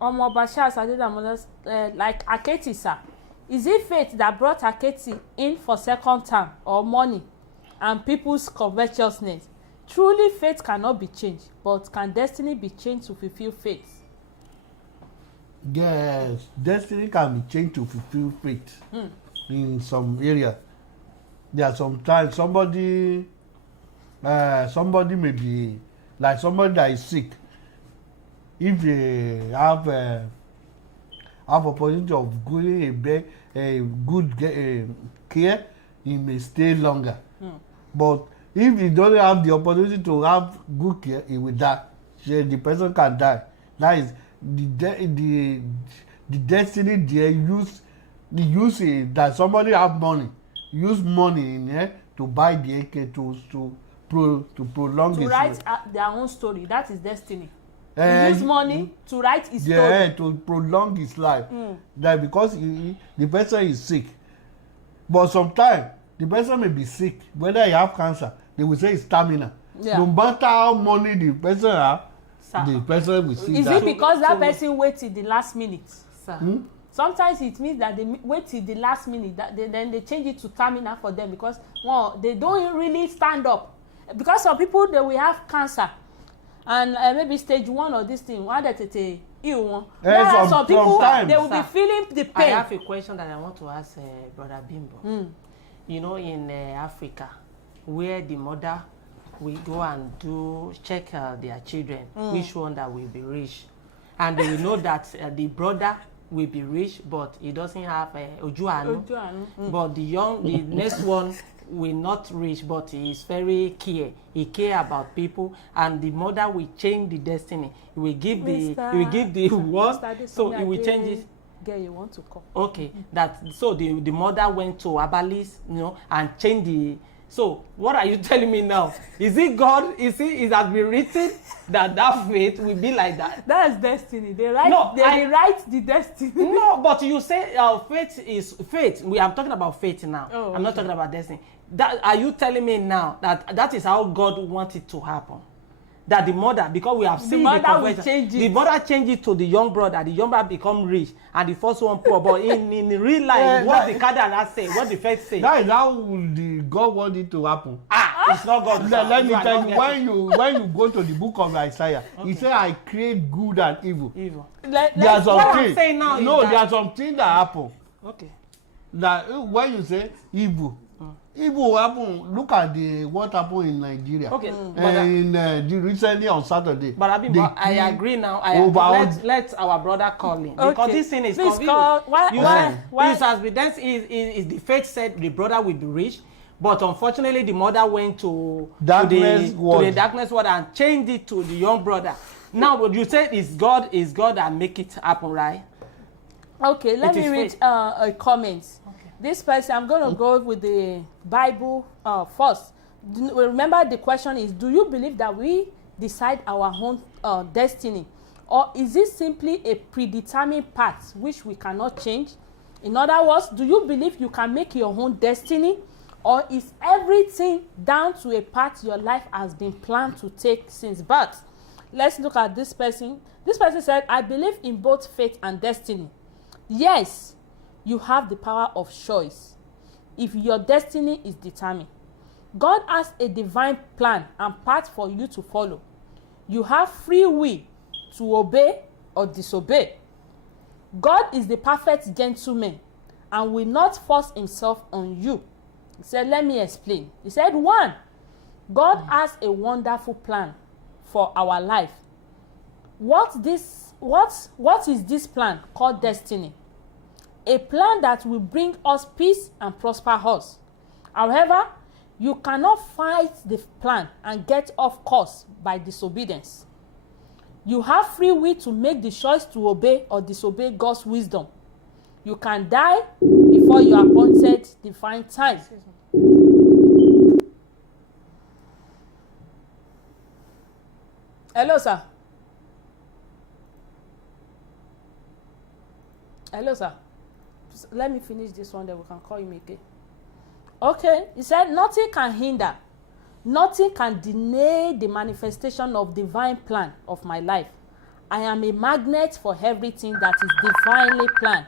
Bashar Adedamola, like Aketi, sir. Is it faith that brought Aketi in for second term or money and people's covetousness? Truly, faith cannot be changed, but can destiny be changed to fulfill faith? Yes, destiny can be changed to fulfill faith in some area. There are sometimes somebody may be like somebody that is sick. If they have opportunity of going a good care, he may stay longer. But if he doesn't have the opportunity to have good care, he will die. The person can die. That is the destiny there. Use it that somebody have money. Use money in here to buy the AK to prolong his life. To write their own story. That is destiny. Use money to write his story. Yeah, to prolong his life. That because the person is sick. But sometimes the person may be sick, whether he have cancer, they will say it's terminal. Yeah. No matter how money the person have, the person will see that. Is it because that person waited the last minute, sir? Sometimes it means that they wait till the last minute, then they change it to terminal for them because they don't really stand up. Because some people, they will have cancer and maybe stage 1 or this thing, some people, they will be feeling the pain. I have a question that I want to ask Brother Bimbo. You know, in Africa, where the mother will go and check their children, which one that will be rich. And they will know that the brother will be rich, but he doesn't have Ojuanu. But the next one will not reach, but he is very care. He care about people, and the mother will change the destiny. He will give the word, so he will change it. Girl, you want to call? Okay, so the mother went to Abalis, and changed the. So what are you telling me now? Is it God? Is it has been written that faith will be like that? That's destiny. They write the destiny. No, but you say faith is faith. I'm talking about faith now. Oh, I'm not talking about destiny. Are you telling me now that is how God wants it to happen? That the mother, because we have seen the conversion, the mother changed it to the young brother. The young brother become rich, and the first one poor. But in real life, what the Kadara say, what the faith say. That is how the God want it to happen. It's not God. Let me tell you, when you go to the book of Isaiah, he said, "I create good and evil." There are some things that happen. Okay. That when you say evil. Evil happen. Look at what happened in Nigeria. Okay, recently on Saturday. But I agree now. Let our brother call in, because this thing is confusing. Why? Is the faith said the brother will be rich, but unfortunately the mother went to the darkness world and changed it to the young brother. Now, what you said is God that make it happen, right? Okay, let me read a comment. This person, I'm going to go with the Bible first. Remember, the question is, do you believe that we decide our own destiny? Or is it simply a predetermined path which we cannot change? In other words, do you believe you can make your own destiny? Or is everything down to a path your life has been planned to take since birth? Let's look at this person. This person said, I believe in both faith and destiny. Yes. You have the power of choice if your destiny is determined. God has a divine plan and path for you to follow. You have free will to obey or disobey. God is the perfect gentleman and will not force himself on you. He said, let me explain. He said, 1, God has a wonderful plan for our life. What is this plan called destiny? A plan that will bring us peace and prosper us. However, you cannot fight the plan and get off course by disobedience. You have free will to make the choice to obey or disobey God's wisdom. You can die before your appointed divine time. Hello, sir. Hello, sir. Let me finish this one, then we can call him again. Okay, he said, nothing can hinder, nothing can deny the manifestation of divine plan of my life. I am a magnet for everything that is divinely planned.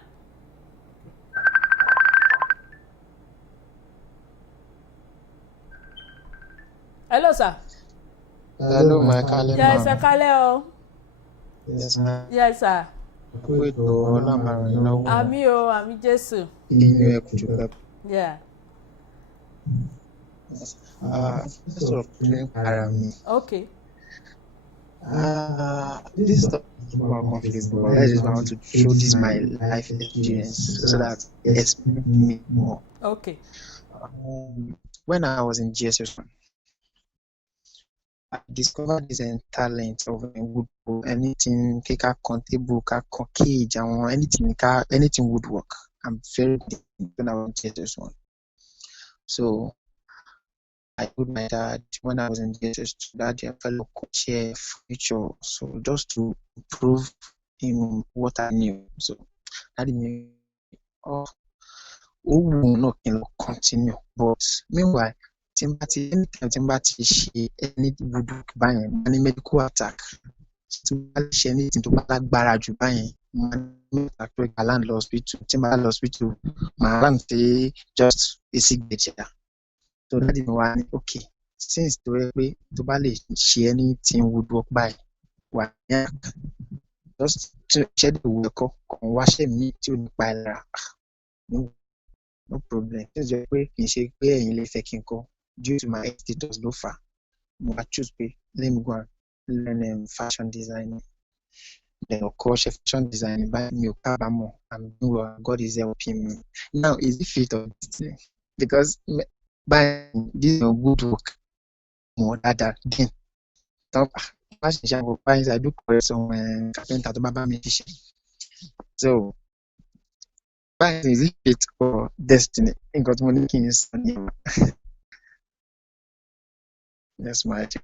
Hello, sir. Hello, my Kale. Yes, sir, Kale. Yes, ma'am. Yes, sir. Wait, Àmì o, àmì Jésù. Yeah. Sort of playing para me. Okay. This stuff is more confusing, but I just want to show this my life experience so that it explains me more. Okay. When I was in GSS1, I discovered this talent of woodwork. Anything, take a table, cage, anything woodwork. I'm very good when I was in GSS1. So I told my dad when I was in GSS2 that I fellow chair furniture. So just to prove him what I knew. So that me, no can continue. But meanwhile, anytime Timbati she any woodwork buying, any medical attack, to anything to like barrage buying, like a land hospital, Timber hospital, my land just a signature. So that is why okay. Since the way to bali she anything woodwork buy, why just to share the work on wash me to buy no problem. Since the way in shake pay in faking call. Due to my status low far, I choose pay. Let me go and learn fashion design. then of course fashion design by me kábàámọ̀, I'm doing well, God is helping me. Now is it fate or destiny? Because by this good work more that then top I do correct some carpenter to baba me teach. So by is it fate or destiny? In God money king is that's my take.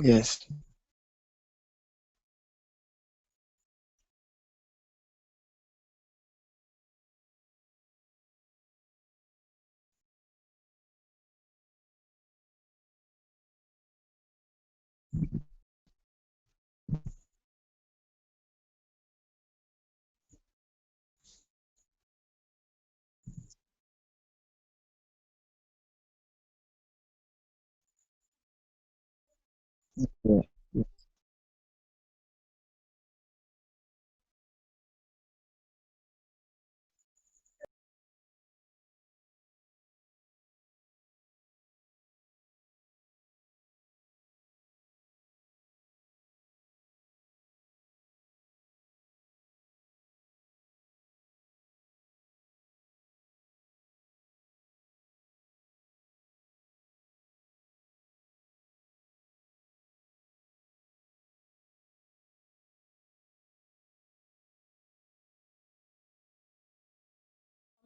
Yes. Yeah.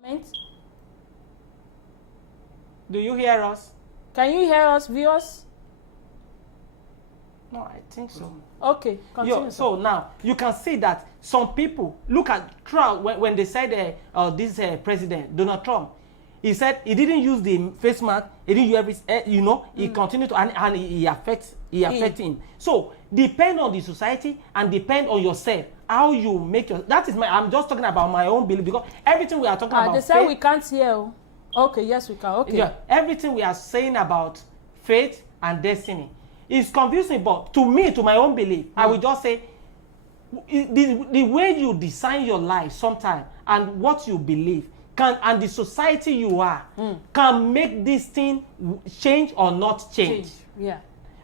Comment? Do you hear us? Can you hear us, viewers? No, I think so. Okay, continue. So now you can see that some people look at Trump when they said this president Donald Trump, he said he didn't use the face mask, he didn't use he continued to and he affects him. So depend on the society and depend on yourself how you make your. That is I'm just talking about my own belief because everything we are talking about. They say we can't hear. Okay, yes we can. Okay. Yeah, everything we are saying about faith and destiny is confusing, but to me, to my own belief, I will just say the way you design your life sometimes and what you believe can and the society you are can make this thing change or not change. Yeah.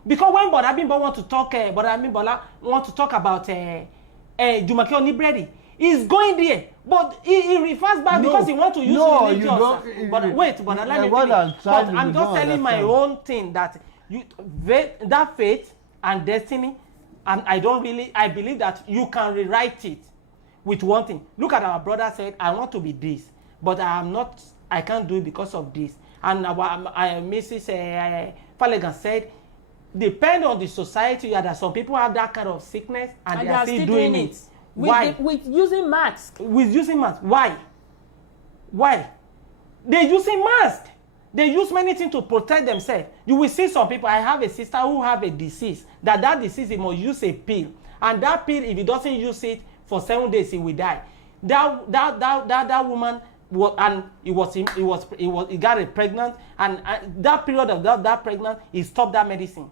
Because when Bola Bimbo want to talk about Jumoke Onibredi, he's going there, but he refers back because he want to use religious. But wait, but let me finish. But I'm just telling my own thing that that faith and destiny, and I believe that you can rewrite it with one thing. Look at our brother said, I want to be this, but I can't do it because of this. And Mrs. Falegan said, depend on the society, that some people have that kind of sickness and they are still doing it. Why? With using masks. With using masks. Why? They're using masks. They use many things to protect themselves. You will see some people. I have a sister who have a disease. That disease, he must use a pill. And that pill, if he doesn't use it for 7 days, he will die. That woman, he got pregnant, and that period of that pregnant, he stopped that medicine.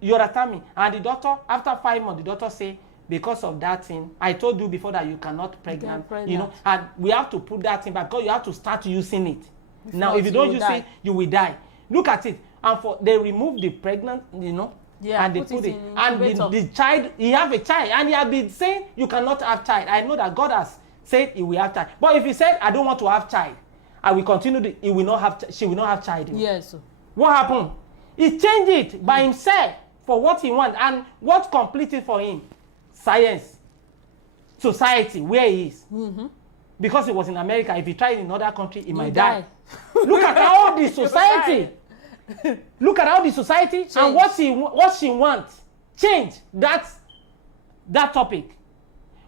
You understand me? And the doctor, after 5 months, the doctor say, because of that thing, I told you before that you cannot pregnant. And we have to put that thing back because you have to start using it. Now, if you don't use it, you will die. Look at it. And they remove the pregnant, Yeah, and they put it. And the child, he have a child, and he have been saying you cannot have child. I know that God has said he will have child. But if he said I don't want to have child, I will continue. He will not have. She will not have child. Yes. What happened? He changed it by himself for what he wants, and what completed for him? Science, society, where he is. Because he was in America. If he tried in another country, he might die. Look at how the society. Look at how the society change. And what she wants. Change that topic.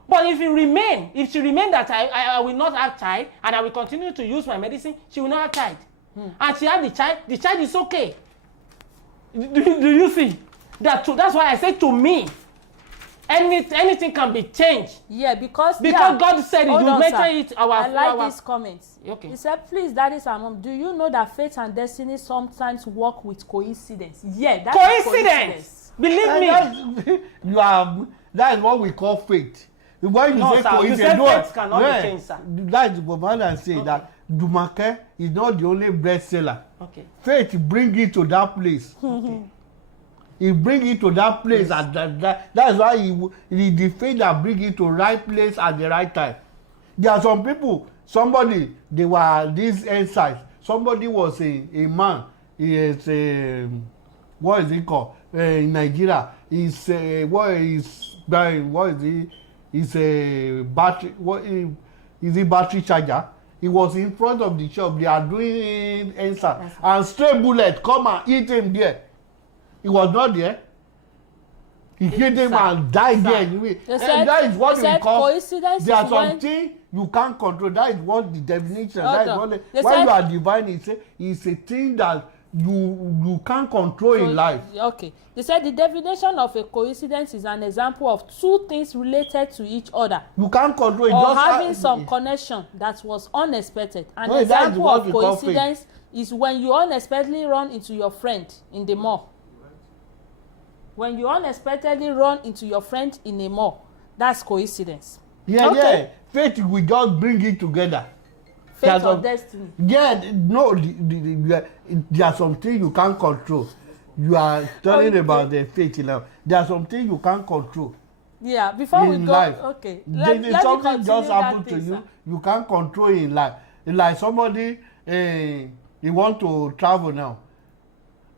But if she remain that I will not have child and I will continue to use my medicine, she will not have child. And she have the child is okay. Do you see? That's why I say to me, anything can be changed. Yeah, because God said it. Hold You on, mention sir. it. I like these comments. Okay. He said, please, daddy and mom, do you know that fate and destiny sometimes work with coincidence? Yeah, that's Coincidence. Believe me. That is what we call fate. When you No, say sir, you coincidence, said fate cannot be changed, sir. That is what I say, Okay. that Jumoke is not the only bestseller. Okay. Fate bring it to that place. Okay. He bring it to that place at that's why the fate that bring it to right place at the right time. There are some people, they were these insights. Somebody was a man. He is what is it called in Nigeria? He's what is he? He's a battery. What is he? Battery charger. He was in front of the shop. They are doing insight, and stray bullet come and eat him there. He was not there. He hit him and died there anyway. And that is what we call coincidence. There are something you can't control. That is what the definition. That is what when you are divine, it's a thing that you can't control in life. Okay. They said the definition of a coincidence is an example of two things related to each other. You can't control it. Or just having some connection that was unexpected. An No, that is example what of we call coincidence is when you unexpectedly run into your friend in the mall. When you unexpectedly run into your friend in a mall, that's coincidence. Yeah, Okay. yeah. Fate will just bring it together. Fate or destiny. Yeah, no, there are some things you can't control. You are telling about the fate now. There are some things you can't control. Yeah, before we in go, life. okay. Something just happened to you. You can't control in life. Like somebody, he want to travel now.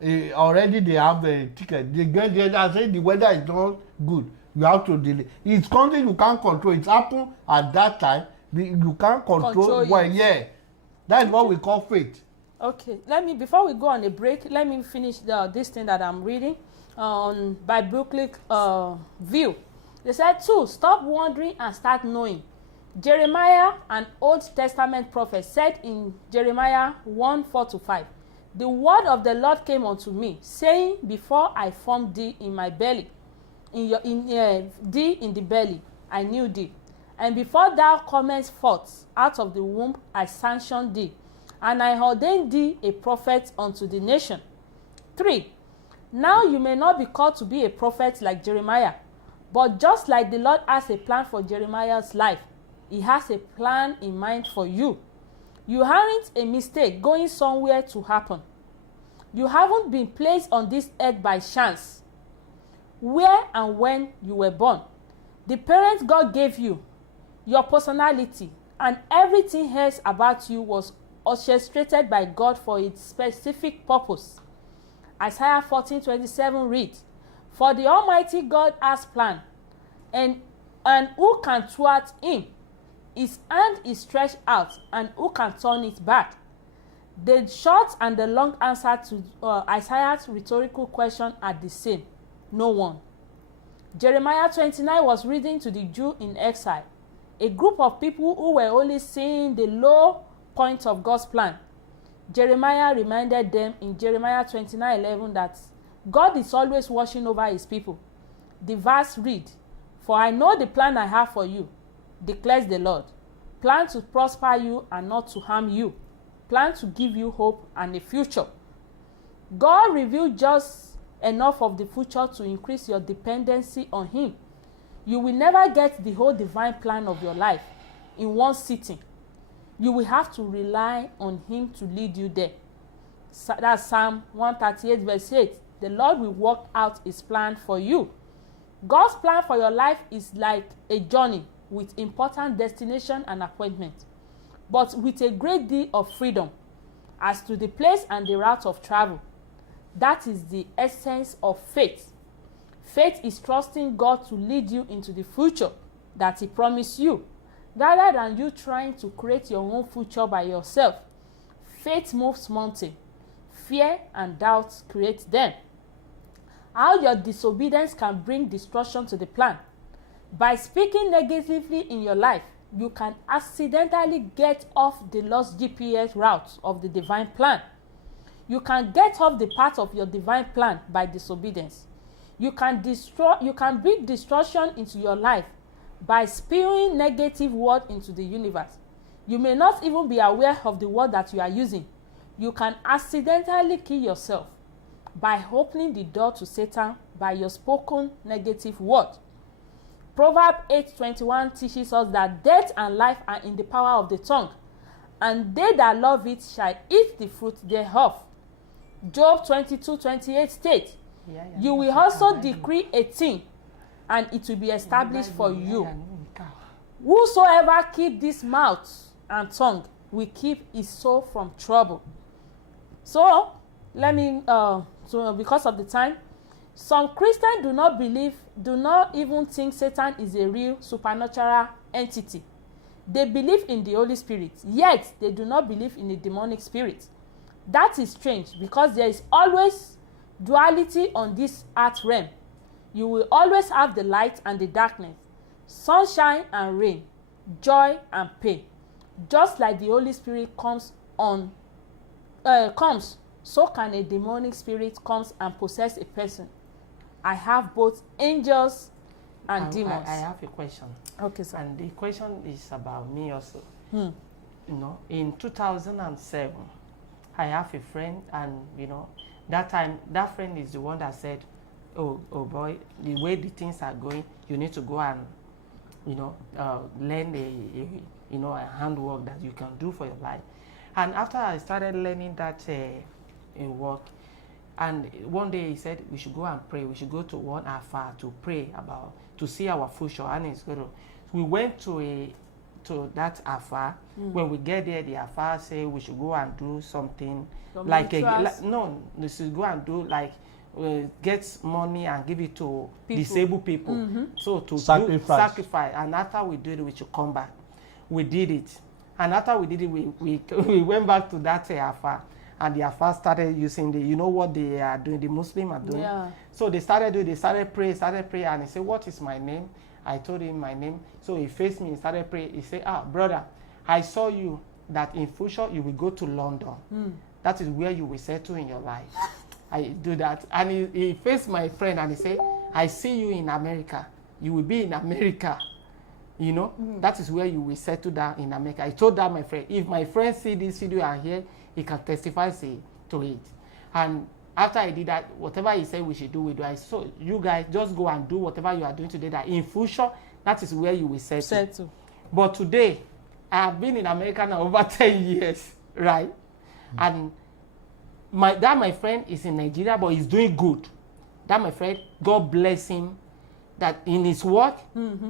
Already they have a ticket. They get there and say the weather is not good. You have to delay. It's something you can't control. It happened at that time. You can't control. Well, yeah, that is what we call fate. Okay, before we go on a break, let me finish this thing that I'm reading on biblical view. They said 2, stop wondering and start knowing. Jeremiah, an Old Testament prophet, said in Jeremiah 1:4-5, the word of the Lord came unto me, saying, before I formed thee in my belly, thee in the belly, I knew thee. And before thou comest forth out of the womb, I sanctioned thee, and I ordained thee a prophet unto the nation. 3, now you may not be called to be a prophet like Jeremiah, but just like the Lord has a plan for Jeremiah's life, he has a plan in mind for you. You aren't a mistake going somewhere to happen. You haven't been placed on this earth by chance. Where and when you were born, the parents God gave you, your personality, and everything else about you was orchestrated by God for its specific purpose. Isaiah 14:27 reads, for the Almighty God has planned, and who can thwart him? His hand is stretched out, and who can turn it back? The short and the long answer to Isaiah's rhetorical question are the same: no one. Jeremiah 29 was reading to the Jew in exile, a group of people who were only seeing the low point of God's plan. Jeremiah reminded them in Jeremiah 29:11 that God is always watching over his people. The verse read, for I know the plan I have for you, declares the Lord, plan to prosper you and not to harm you, plan to give you hope and a future. God revealed just enough of the future to increase your dependency on him. You will never get the whole divine plan of your life in one sitting. You will have to rely on him to lead you there. That's Psalm 138:8. The Lord will work out his plan for you. God's plan for your life is like a journey with important destination and appointment, but with a great deal of freedom as to the place and the route of travel. That is the essence of faith. Faith is trusting God to lead you into the future that he promised you, rather than you trying to create your own future by yourself. Faith moves mountains. Fear and doubt create them. How your disobedience can bring destruction to the plan. By speaking negatively in your life, you can accidentally get off the lost GPS route of the divine plan. You can get off the path of your divine plan by disobedience. You can bring destruction into your life by spewing negative word into the universe. You may not even be aware of the word that you are using. You can accidentally kill yourself by opening the door to Satan by your spoken negative word. Proverbs 8:21 teaches us that death and life are in the power of the tongue, and they that love it shall eat the fruit thereof. Job 22:28 states, you will also decree a thing, and it will be established for you. Whosoever keep this mouth and tongue will keep his soul from trouble. So, let me, because of the time, some Christians do not even think Satan is a real supernatural entity. They believe in the Holy Spirit, yet they do not believe in the demonic spirit. That is strange, because there is always duality on this earth realm. You will always have the light and the darkness, sunshine and rain, joy and pain. Just like the Holy Spirit comes, so can a demonic spirit comes and possess a person. I have both angels and demons. I have a question. Okay, sir. And the question is about me also. You know, in 2007, I have a friend, and you know, that time that friend is the one that said, oh boy, the way the things are going, you need to go and, you know, learn a handwork that you can do for your life. And after I started learning that work, and one day he said we should go and pray. We should go to one Alpha to pray to see our future. And it's good. We went to that Alpha. When we get there, the Alpha say we should go and do something we should go and do get money and give it to disabled people. So to sacrifice. And after we did it, we should come back. We did it, and after we did it, we went back to that Alpha. And the Alpha started using you know what they are doing, the Muslim are doing. Yeah. So they started praying, and he said, what is my name? I told him my name. So he faced me, he started praying. He said, brother, I saw you that in future you will go to London. That is where you will settle in your life. I do that. And he faced my friend and he said, I see you in America. You will be in America. You know, that is where you will settle down in America. I told that my friend. If my friend see this video and hear, he can testify to it. And after I did that, whatever he said we should do, we do. I saw you guys just go and do whatever you are doing today. That in future, that is where you will settle. But today, I have been in America now over 10 years, right? And my friend is in Nigeria, but he's doing good. That my friend, God bless him. That in his work,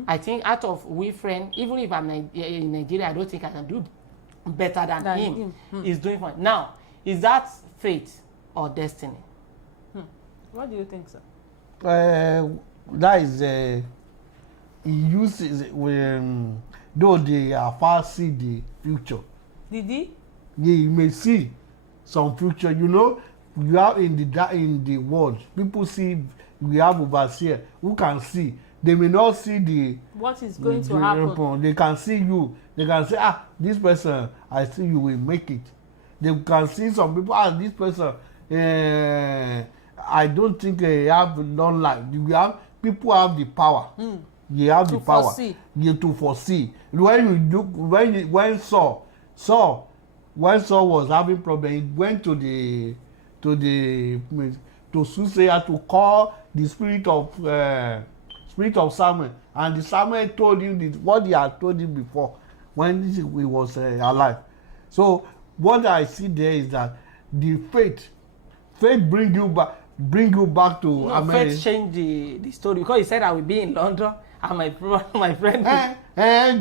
I think out of we friends, even if I'm in Nigeria, I don't think I can do better than him. He's doing fine. Now, is that fate or destiny? What do you think, sir? That is he uses when though they are far see the future. Did he? Yeah, you may see some future. You know, you have in the world, people see we have overseer who can see. They may not see what is going to happen. They can see you. They can say, this person, I see you will make it. They can see some people, this person, I don't think they have long life. People have the power. They have the power to foresee. When Saul was having problem, he went to Soothsayer to call the spirit of Samuel, and the Samuel told him what he had told him before when he was alive. So what I see there is that the faith bring you back to America. Faith changed the story, because he said I will be in London and my friend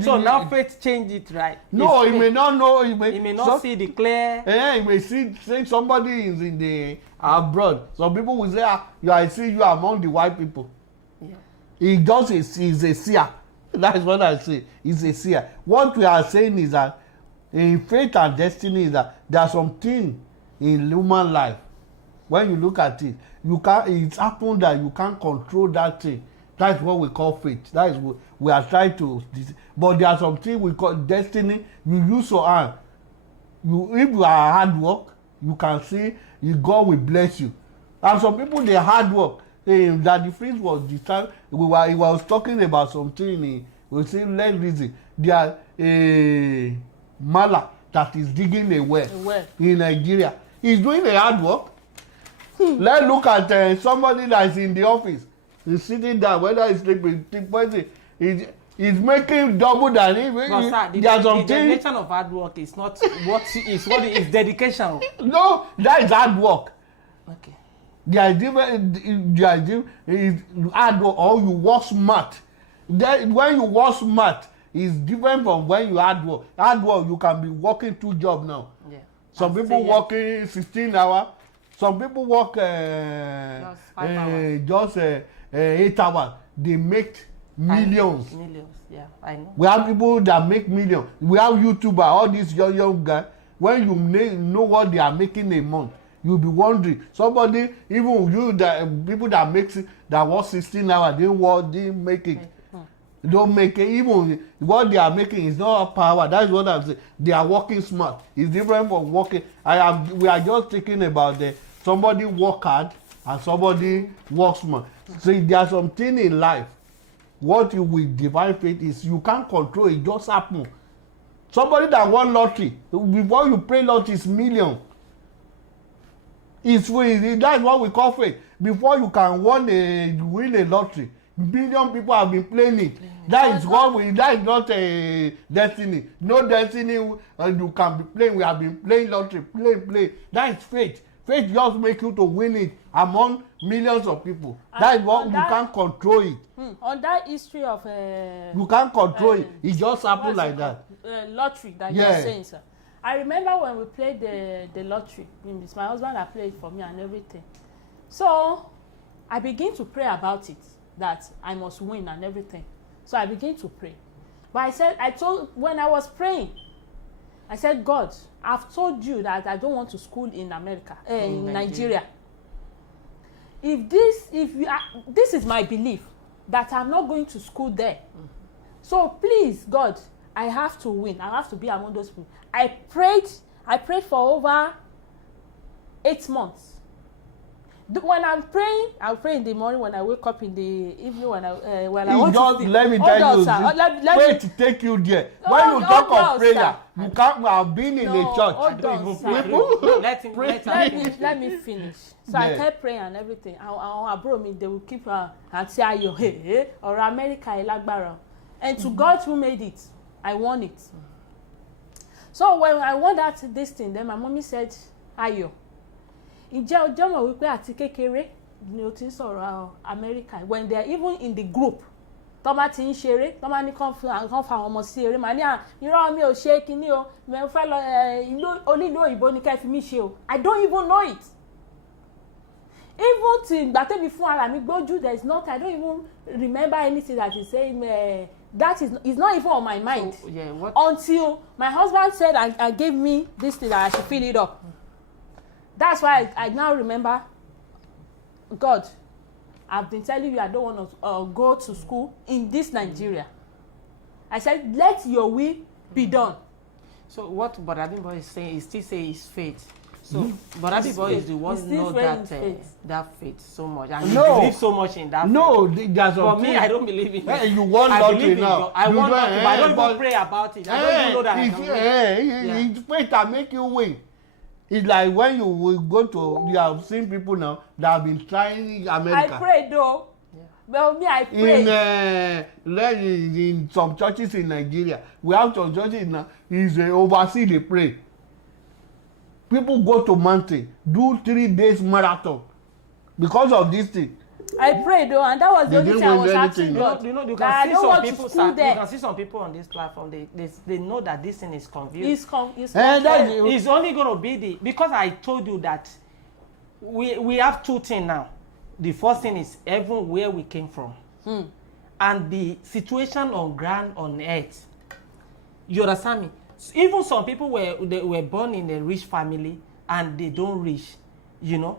so now faith changed it, right? No, he may not know. He may not see the clear. He may see somebody is in the abroad. Some people will say, I see you among the white people. Yeah. He's a seer. That's what I say. He's a seer. What we are saying is that in faith and destiny is that there are some things in human life. When you look at it, it's happened that you can't control that thing. That's what we call faith. That is what we are trying to. But there are some things we call destiny. You use your hand. If you are hard work, you can see God will bless you. And some people, they hard work. that the freeze was the time he was talking about something. We say let's reason. There are a mala that is digging a well in Nigeria. He's doing a hard work. Let's look at somebody that is in the office. He's sitting down, whether he's sleeping, he's making double than him. No, sir, the definition of hard work is not what is dedication. No, that is hard work. Okay. There is hard work, or you work smart. When you work smart, it's different from when you hard work. Hard work, you can be working 2 jobs now. Yeah. Some people working 16 hours. Some people work just 5 hours. Just 8 hours. They make millions. Millions, yeah, I know. We have people that make millions. We have YouTubers, all these young guys. When you know what they are making a month, you'll be wondering. Somebody, even you, people that work 16 hours, didn't make it. Don't make it. Even what they are making is not power. That's what I'm saying. They are working smart. It's different from working. We are just thinking about somebody work hard and somebody work smart. So there's something in life. What you with divine faith is you can't control it. Just happen. Somebody that won lottery, before you play lottery, is million. It's free. That's what we call faith. Before you can win a lottery, million people have been playing it. That is not a destiny. No destiny, and you can be playing. We have been playing lottery, play. That is faith. Faith just make you to win it among millions of people. That is what you can't control it. On that history of you can't control it. It just happens like that. Lottery that you're saying, sir. I remember when we played the lottery. It's my husband that played for me and everything. So I begin to pray about it, that I must win and everything. So I begin to pray. But when I was praying, I said, God, I've told you that I don't want to school in America, in Nigeria. This is my belief, that I'm not going to school there. So please, God, I have to win. I have to be among those people. I prayed for over 8 months. When I'm praying, I'll pray in the morning, when I wake up in the evening, when I want to. Let me tell you, pray to take you there. When you talk of prayer, you can't have been in a church. Let me finish. So I kept praying and everything. I brought me, they will keep and say, "Ayo, hey, or America, Elagbara." And to God who made it, I won it. So when I won this thing, then my mommy said, "Ayo, ǹjẹ́ o jẹ́ mọ̀ wípé àti kékeré ni o ti ń sọ̀rọ̀ America, when they are even in the group tó bá ti ń ṣeré tó bá ní kàn fa àwọn ọmọ sí eré màá ní irọ́ mi ò ṣe kinní o mo fẹ́ lọ onílù òyìnbó ní ká fi mí ṣe o." I don't even know it. Even till ìgbà tẹ́mi fún ara mi gbójú, there is not, I don't even remember anything that is saying that is not even on my mind. So, yeah, until my husband said and gave me this thing that I should fill it up. That's why I now remember, God, I've been telling you I don't want to go to school in this Nigeria. I said, let your will be done. So what Boradimbo is saying, he still say is faith. So Boradimbo is the one who knows that faith so much, and you believe so much in that. No, faith. There's for me, I don't believe in it. You want lottery now. I want lottery, but I don't even pray about it. I don't even know that I can win. It's faith that make you win. It's like when you will go to, you have seen people now that have been trying America. I pray though. Yeah. Well, me, I pray. In some churches in Nigeria, we have some churches now, oversee they pray. People go to mountain, do 3 days marathon because of this thing. I pray though, and that was the only thing I was asking God. You can see some people on this platform. They know that this thing is confused. It's only going to be because I told you that we have 2 things now. The first thing is heaven, where we came from, and the situation on ground on earth. You understand me? Even some people were born in a rich family and they don't reach, you know.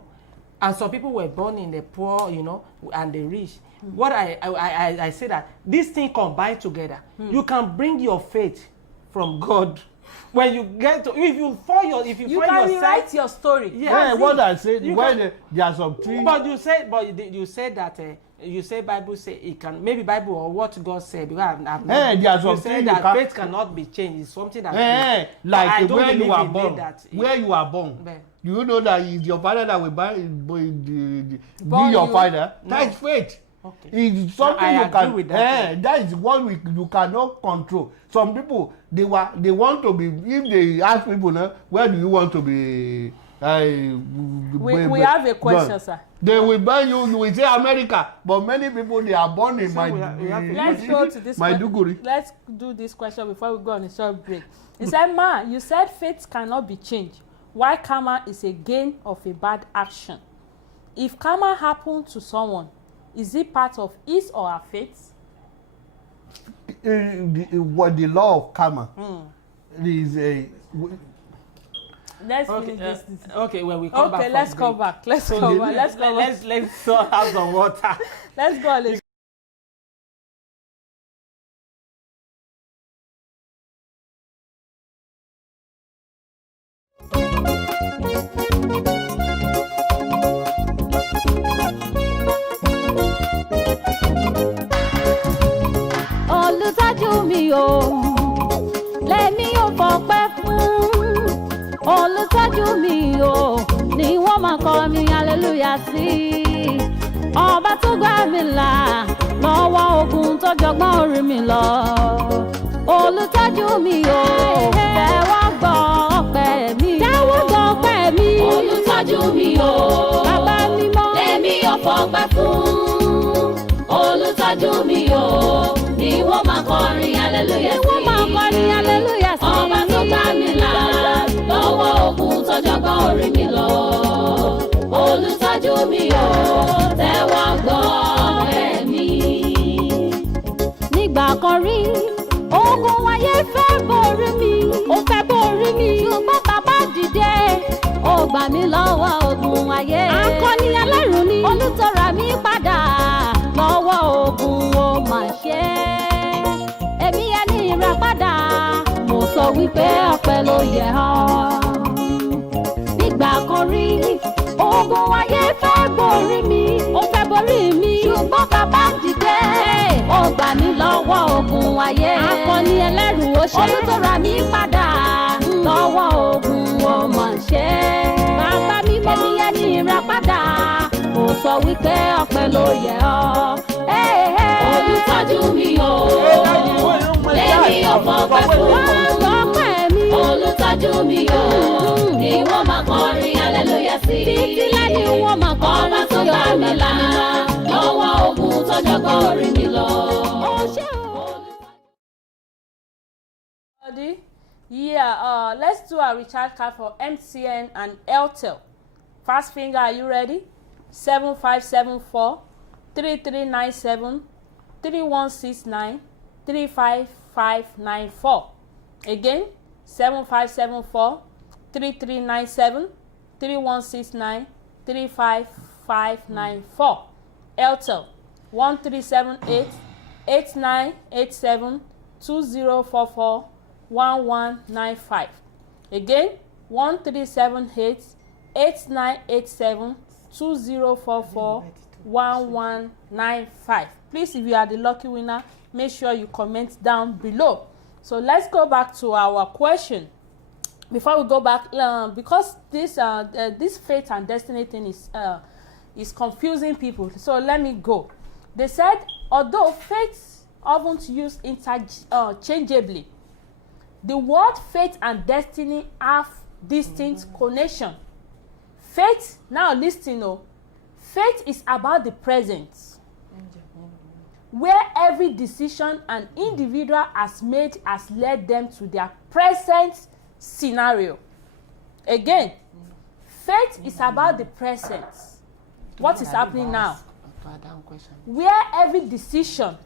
And some people were born in the poor, you know, and they rich. What I say that this thing combined together, you can bring your faith from God when you get to, if you find you yourself, can rewrite your story. Yeah, what I said, you when can- there are some things. But you said that you say Bible say it can, maybe Bible or what God said, because I've not. There are some you say things that you can. faith cannot be changed. It's something that. Like I don't where believe you are in born. that. Where you are born. Bẹ́ẹ̀. Do you know that it's your father that will be Born your you? father? No. That is faith. Okay. It's something I you agree can. with that. That is what you cannot control. Some people they want to be. If they ask people now, where do you want to be? We have a question, sir. They will buy you. You will say America, but many people they are born in So my. we have to- Let's go to this Maiduguri. Let's do this question before we go on a short break. He said, Ma, you said faith cannot be changed. Why karma is a gain of a bad action? If karma happened to someone, is it part of his or her faith? What the law of karma is a. Let's Okay, finish this. okay, when we come back. Okay, from let's break. come back. Let's come back. Let's come back. Let's have some water. Let's go on a olùtọ́jú mi o lèmi ò fọpẹ́ fún olùtọ́jú mi o ni wọ́n máa kọ́ mi hallelujah sí ọba tó gbà mí là lọ́wọ́ ogun tó jọgbọ́n orí mi lọ olùtọ́jú mi o tẹ́wọ́ gbọ́ ọpẹ́ mi olùtọ́jú mi o bàbá mímọ́ lèmi ò fọpẹ́ fún olùtọ́jú mi o ni wọ́n máa kọrin hallelujah sí ọba tó gbà mí là lọ́wọ́ ogun tó jọgbọ́n orí mi lọ olùtọ́jú mi o tẹ́wọ́ gbọ́ ọpẹ́ mi. nígbà kan rí ogun ayé fẹ́ borí mi ṣùgbọ́n bàbá dìde ó gbà mí lọ́wọ́ ogun ayé akọni ẹlẹ́rù ni olùtọ́ra mi padà lọ́wọ́ ogun ó mà ṣe èmi ẹni ìràpadà mo sọ wípé ọpẹ́ ló yẹ ọ́ nígbà kan rí ogun ayé fẹ́ borí mi ṣùgbọ́n bàbá dìde ó gbà mí lọ́wọ́ ogun ayé akọni ẹlẹ́rù ó ṣe olùtọ́ra mi padà lọ́wọ́ ogun ó mà ṣe bàbá mi mọ́ èmi ẹni ìràpadà mo sọ wípé ọpẹ́ ló yẹ ọ́ olùtọ́jú mi o lèmi ò fọpẹ́ fún olùtọ́jú mi o ni wọ́n máa kọrin hallelujah sí títí lẹ́ni wọ́n máa kọrin ọba tó bá mi là lọ́wọ́ ogun tó jọgbọ́n orí mi lọ. Yeah, let's do a recharge card for MTN and Airtel. Fast finger, are you ready? 7574 3397 3169 35594. Again, 7574 3397 3169 35594. Airtel 1378 8987 2044 1195. Again, 1378 8987 2044 1195. Please, if you are the lucky winner, make sure you comment down below. So let's go back to our question. Before we go back, because this fate and destiny thing is confusing people, so let me go. They said, although fates often used interchangeably, the word fate and destiny have distinct connection. Fate, now listen, fate is about the present, where every decision an individual has made has led them to their present scenario. Again, fate is about the present. What is happening now? Where every decision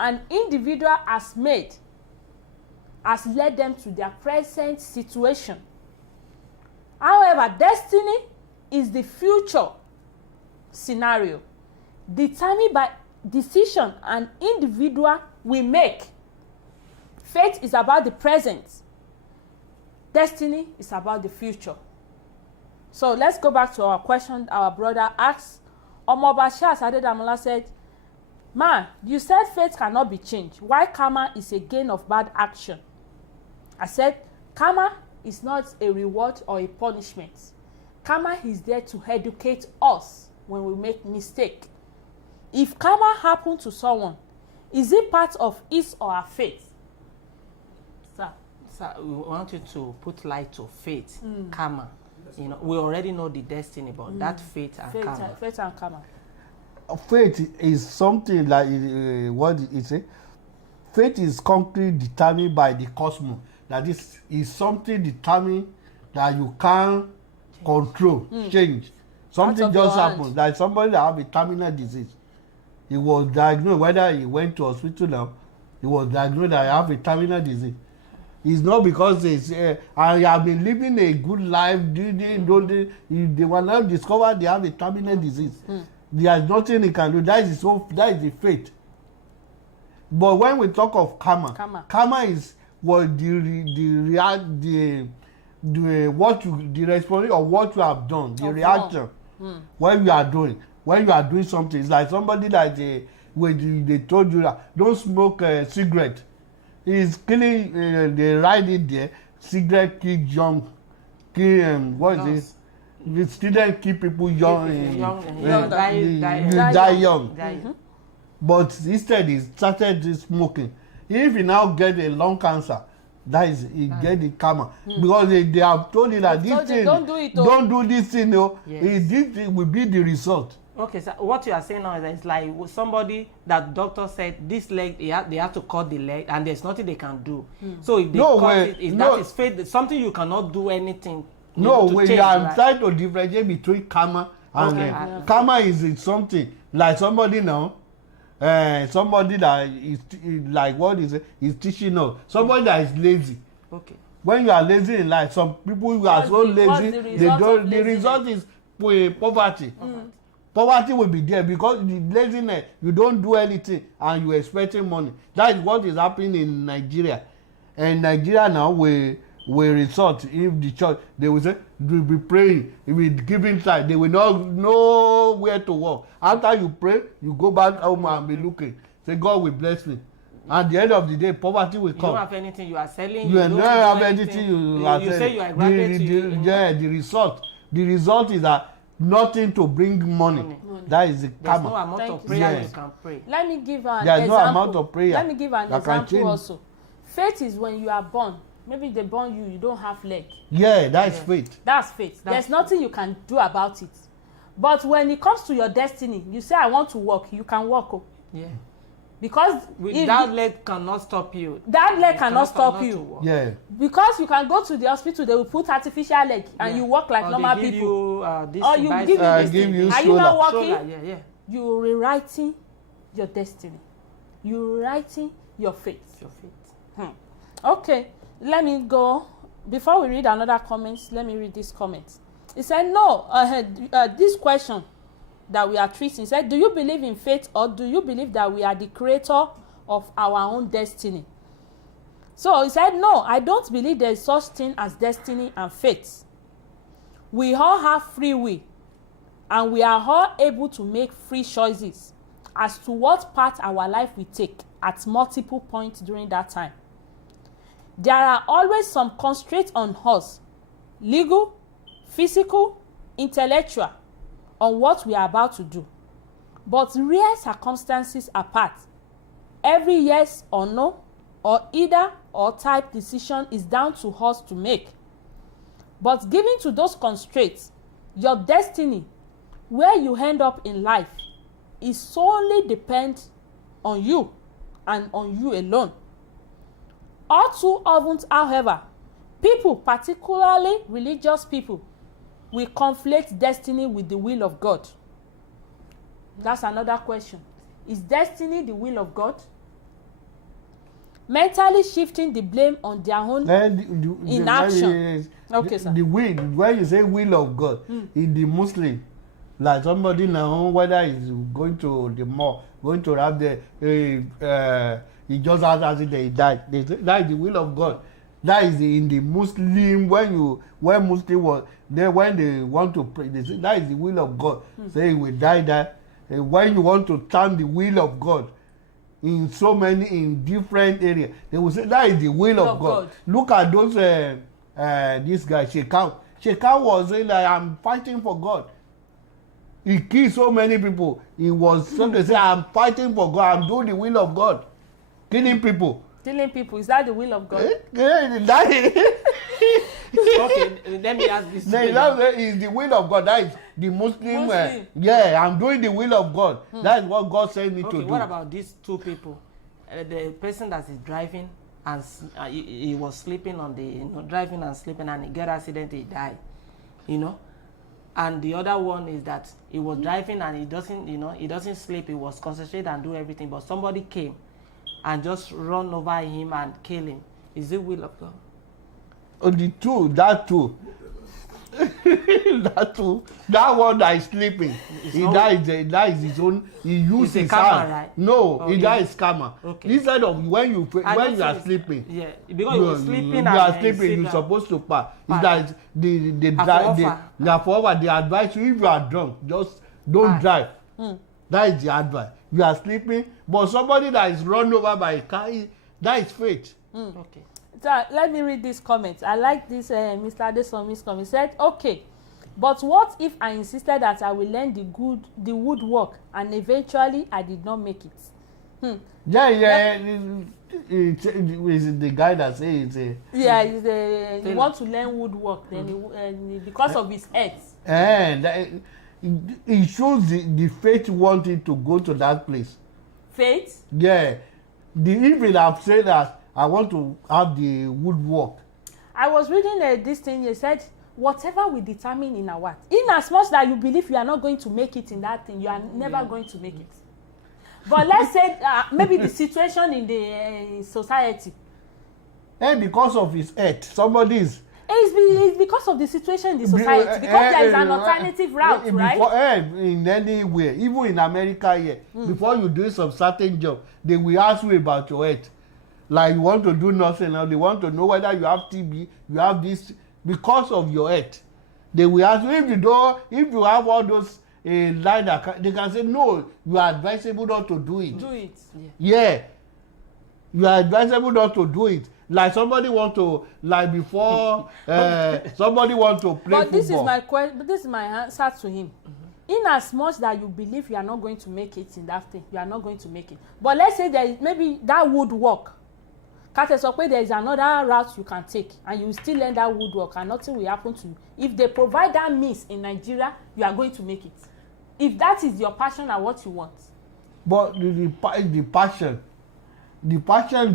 an individual has made has led them to their present situation. However, destiny is the future scenario determined by decision an individual will make. Fate is about the present, Destiny is about the future. So let's go back to our question our brother asked. Omoba Shas Adedamola said, "Man, you said fate cannot be changed. Why karma is a gain of bad action?" I said, karma is not a reward or a punishment. Karma is there to educate us when we make mistake. If karma happened to someone, is it part of his or her fate? Sir, we want you to put light to fate, karma. You know, we already know the destiny, but that fate and karma. Fate and karma. Fate is something like what it say. Fate is concretely determined by the cosmos. That is something determined that you can't control, change. Something just happened. Like somebody that have a terminal disease. He was diagnosed, whether he went to hospital now, he was diagnosed that he have a terminal disease. It's not because I have been living a good life. They will now discover they have a terminal disease. There is nothing he can do. That is the fate. But when we talk of karma is what the response of what you have done, the reaction when you are doing something. It's like somebody that they told you that don't smoke cigarette. He's killing. They write it there. Cigarette kill young. What is it? The student keep people young. Die young. But instead he started smoking. If he now get a lung cancer, that is he get the karma. Because they have told him that this thing don't do this thing. No, this will be the result. Okay, so what you are saying now is that it's like somebody that doctor said this leg they have to cut the leg and there's nothing they can do. So if they cut it, that is fate. Something you cannot do anything. No, we are trying to differentiate between karma and karma is something like somebody now. Somebody that is like what is it? Is teaching us. Somebody that is lazy. Okay. When you are lazy in life, some people who are so lazy, they don't. The result is poverty. Poverty will be there because the laziness, you don't do anything and you're expecting money. That is what is happening in Nigeria. And Nigeria now will resort if the church, they will say, will be praying, if we giving time, they will not know where to walk. After you pray, you go back home and be looking. Say, God will bless me. At the end of the day, poverty will come. You don't have anything you are selling. You don't have anything you are selling. You say you are graduate. Yeah, the result is that nothing to bring money. That is the karma. There's no amount of prayer you can pray. Let me give an There's example. No amount of prayer. Let me give an example also. Faith is when you are born. Maybe they born you don't have leg. Yeah, that's faith. That's faith. There's nothing you can do about it. But when it comes to your destiny, you say I want to walk, you can walk. Oh. Yeah. Because that leg cannot stop you. That leg cannot stop you. Yeah. Because you can go to the hospital, they will put artificial leg and you walk like normal people. Or you give you this thing. Are you not walking? Yeah. You're rewriting your destiny. You're rewriting your fate. Okay, let me go. Before we read another comments, let me read this comment. It said, no, this question that we are treating said, do you believe in fate or do you believe that we are the creator of our own destiny? So he said, no, I don't believe there is such thing as destiny and fate. We all have free will and we are all able to make free choices as to what path our life will take at multiple points during that time. There are always some constraints on us, legal, physical, intellectual, on what we are about to do. But rare circumstances apart, every yes or no, or either or type decision is down to us to make. But given to those constraints, your destiny, where you end up in life, is solely depends on you and on you alone. All too often, however, people, particularly religious people, will conflate destiny with the will of God. That's another question. Is destiny the will of God? Mentally shifting the blame on their own inaction. Okay, sir. The will, when you say will of God, in the Muslim, like somebody now, whether he's going to the mosque, going to have he just had accident, he died. They say, that is the will of God. That is in the Muslim, when Muslim was there, when they want to pray, they say that is the will of God. Say he will die that. When you want to turn the will of God in different areas, they will say that is the will of God. Look at those this guy Shekau. Shekau was saying that I'm fighting for God. He killed so many people. He was so they say I'm fighting for God. I'm doing the will of God. Killing people. Killing people, is that the will of God? Okay, let me ask this. That is the will of God. That is the Muslim. I'm doing the will of God. That is what God sent me to do. Okay, what about these two people? The person that is driving and he was sleeping on the, driving and sleeping, and he get accident, he died. And the other one is that he was driving and he doesn't sleep. He was concentrated and do everything, but somebody came and just run over him and kill him. Is it will of God? Oh, that two. That one that is sleeping. That is his own. He used his hand. Right? No, that is karma. Okay. Instead of when you are sleeping. Yeah, because you are sleeping. You are sleeping. You're supposed to pass. It's like the advice you, if you are drunk, just don't drive. That is the advice. You are sleeping, but somebody that is run over by a car, that is fate. Okay. So let me read this comment. I like this Mr. Adesomi's comment. He said, okay, but what if I insisted that I will learn the woodwork and eventually I did not make it? It's the guy that says it's he wants to learn woodwork, then because of his health. And it shows the faith wanted to go to that place. Faith? Yeah. If it have said that I want to have the woodwork. I was reading this thing. He said, whatever we determine in our, in as much that you believe you are not going to make it in that thing, you are never going to make it. But let's say maybe the situation in the society. And because of his health, somebody is. It's because of the situation in the society. Because there is an alternative route, right? In anywhere, even in America here, before you do some certain job, they will ask you about your health. Like you want to do nothing now, they want to know whether you have TB, you have this, because of your health. They will ask you if you have all those line that they can say no, you are advisable not to do it. Do it. Yeah. You are advisable not to do it. Like somebody want to, like before, somebody want to play but football. This is my answer to him. In as much that you believe you are not going to make it in that thing, you are not going to make it. But let's say there is maybe that would work. There is another route you can take, and you will still learn that woodwork, and nothing will happen to you. If they provide that means in Nigeria, you are going to make it. If that is your passion and what you want. But the passion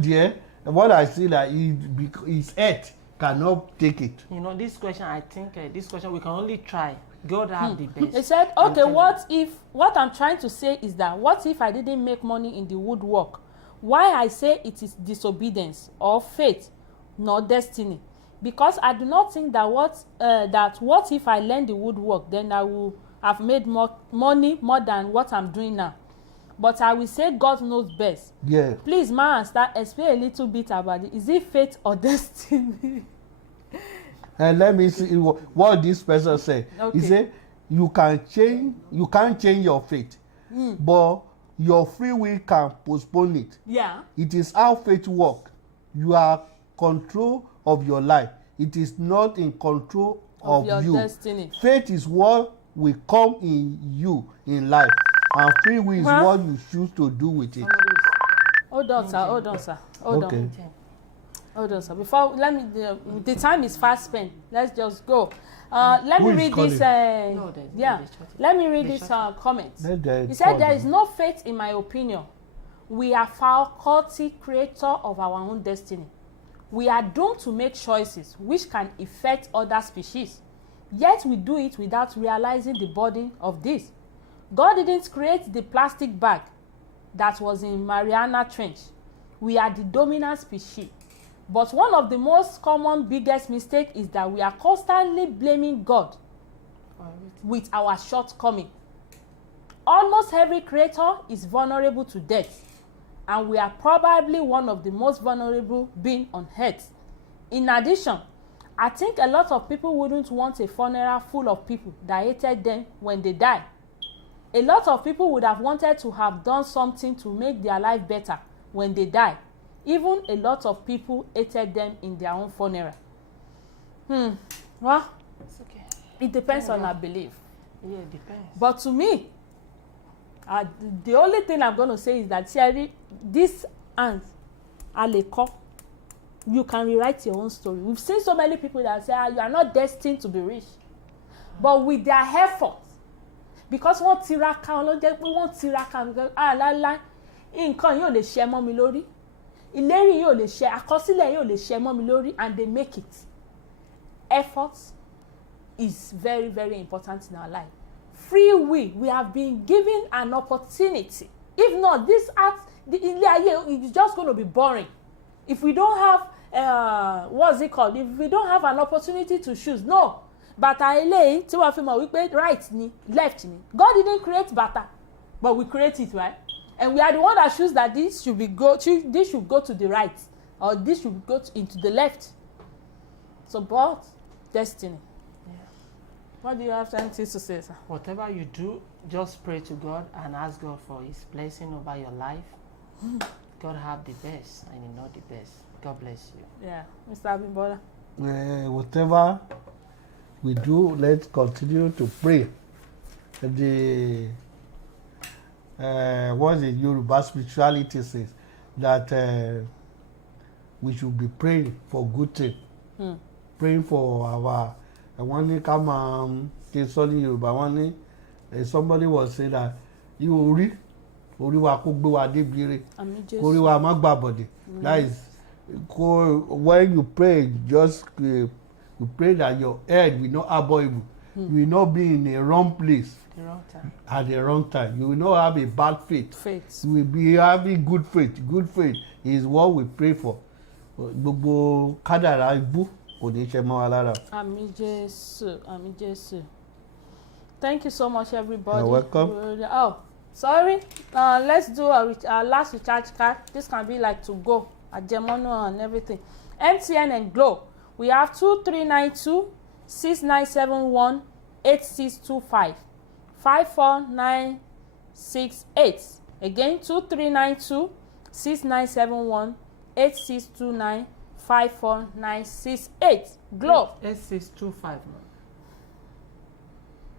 there, what I see that his head cannot take it. This question, I think this question we can only try. God have the best. He said, okay, what I'm trying to say is that what if I didn't make money in the woodwork? Why I say it is disobedience or faith, not destiny? Because I do not think that what if I learn the woodwork, then I will have made more money more than what I'm doing now. But I will say God knows best. Yeah. Please, man, explain a little bit about it. Is it faith or destiny? And let me see what this person said. Okay. He said, you can't change your faith, but your free will can postpone it. Yeah. It is how faith works. You are control of your life. It is not in control of your you. Destiny. Faith is what will come in you in life, and free will is what you choose to do with it. Hold on, sir. Hold on, sir. Before, the time is fast spent. Let's just go. Let me read this. Let me read this comment. He said, there is no faith in my opinion. We are faculty creator of our own destiny. We are doomed to make choices which can affect other species. Yet we do it without realizing the burden of this. God didn't create the plastic bag that was in Mariana Trench. We are the dominant species. But one of the most common biggest mistakes is that we are constantly blaming God with our shortcoming. Almost every creator is vulnerable to death, and we are probably one of the most vulnerable beings on earth. In addition, I think a lot of people wouldn't want a funeral full of people that hated them when they die. A lot of people would have wanted to have done something to make their life better when they die. Even a lot of people hated them in their own funeral. Well, It's okay. it depends on our belief. Yeah, it depends. But to me, the only thing I'm going to say is that Thierry, this aunt, Aleko, you can rewrite your own story. We've seen so many people that say, you are not destined to be rich. But with their effort, because wọ́n tiraka ọlọ́jẹ́ pé wọ́n tiraka láíláí nǹkan yóò lè ṣe mọ́ mi lórí ìlérí yóò lè ṣe àkọsílẹ̀ yóò lè ṣe mọ́ mi lórí, and they make it. Effort is very, very important in our life. Free will, we have been given an opportunity. If not, this art, ilé ayé is just going to be boring. If we don't have, what's it called? If we don't have an opportunity to choose, no. Bàtà eléyìí tí wọ́n fi mọ̀ wípé right ni, left ni. God didn't create bàtà, but we create it, right? And we are the one that choose that this should go to the right, or this should go into the left. So, but destiny. Yeah. What do you have anything to say, sir? Whatever you do, just pray to God and ask God for His blessing over your life. God have the best, and you know the best. God bless you. Yeah, Mr. Abimbola. Whatever we do, let's continue to pray. The what the Yoruba spirituality says that we should be praying for good thing, praying for our. Wọ́n ní ká máa ṣe sọ ní Yorùbá, wọ́n ní somebody was saying that orí wa kó gbé wa débi ire, orí wa má gbà bọ̀dẹ̀. That is, when you pray, just you pray that your head will not abhor evil. You will not be in a wrong place The wrong time. at the wrong time. You will not have a bad faith. Faith. You will be having good faith. Good faith is what we pray for. Gbogbo kádàrá ibú kò ní ṣe mọ́ wa lára. Àmín Jésù, àmín Jésù. Thank you so much, everybody. You're welcome. Oh, sorry. Let's do our last recharge card. This can be like to go, Ajemono and everything. MTN and Glo. We have 2392 6971 8625 54968. Again, 2392 6971 8629 54968. Glo. 8625.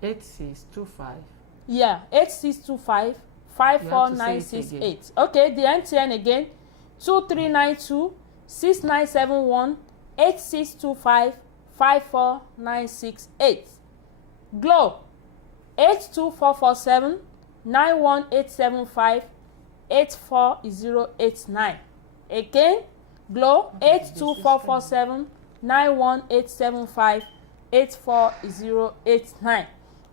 8625. Yeah, 8625 54968. Okay, the MTN again, 2392 6971 8625 54968. Glo 82447 91875 84089. Again, Glo 82447 91875 84089.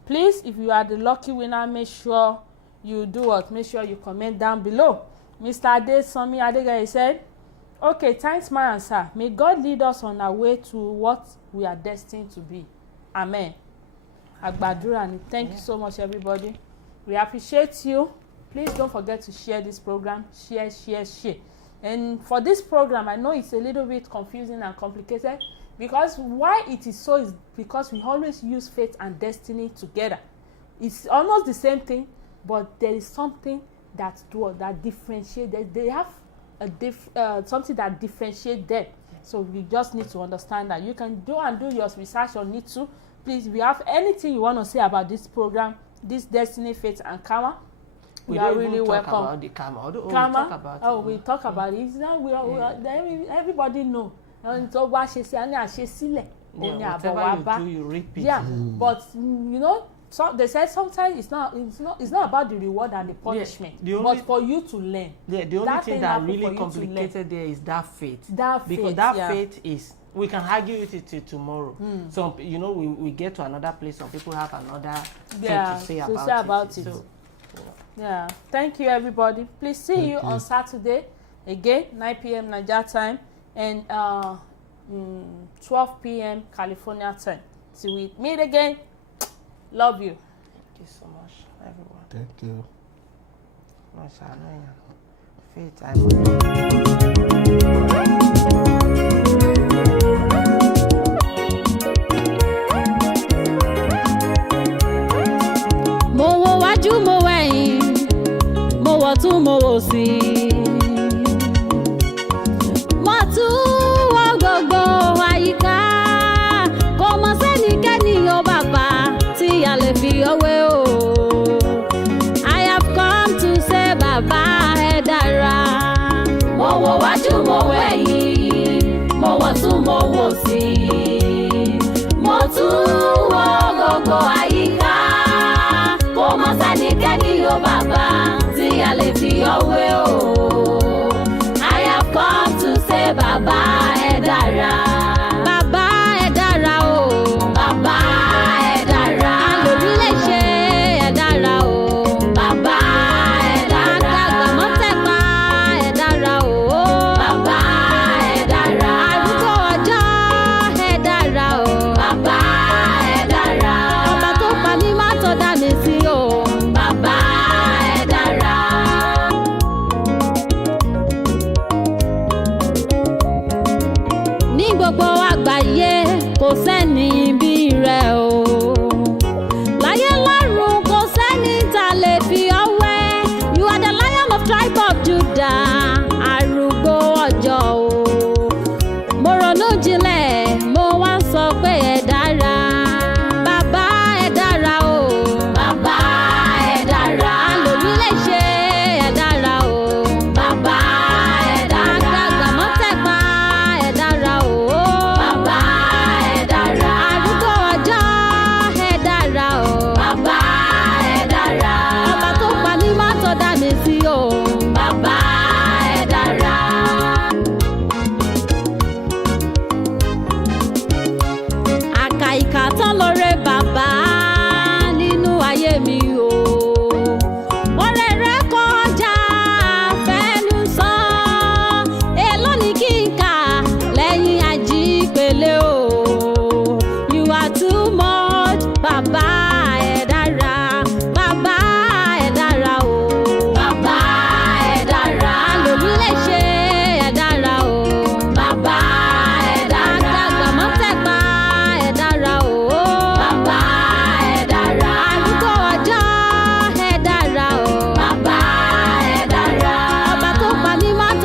Please, if you are the lucky winner, make sure you do what? Make sure you comment down below. Mr. Adesomi Adegaye said, okay, thanks, my answer. May God lead us on our way to what we are destined to be. Amen. Agbadura ni. Thank you so much, everybody. We appreciate you. Please don't forget to share this program. Share. And for this program, I know it's a little bit confusing and complicated, because why it is so is because we always use faith and destiny together. It's almost the same thing, but there is something that differentiates. They have something that differentiates them. So we just need to understand that. You can do your research on it too. Please, if you have anything you want to say about this program, this Destiny, Faith and Karma, you are really welcome. About the karma. We talk about it. Now everybody know. So what she say, whatever you do, you repeat. Yeah, but you know, so they said sometimes it's not about the reward and the punishment, but for you to learn. Yeah, the only thing that really complicated there is that faith. Because faith is, we can argue with it till tomorrow. So we get to another place. Some people have another thing to say about it. So, yeah, thank you, everybody. Please see you on Saturday again, 9 p.m. Nigeria time, and 12 p.m. California time. Till we meet again. Love you. Thank you so much, everyone. Thank you. Faith, tún mo wò sí. Mo tún wo gbogbo àyíká, kò mọ sẹ́nikẹ́ni o bàbá tí a lè fi ọwé o. I have come to say bàbá ẹ dára. Mo wo wájú mo wo ẹ̀yìn, mo wọ̀ tún mo wò sí. Mo tún wo gbogbo àyíká, kò mọ sẹ́nikẹ́ni o bàbá tí a lè fi ọwé o.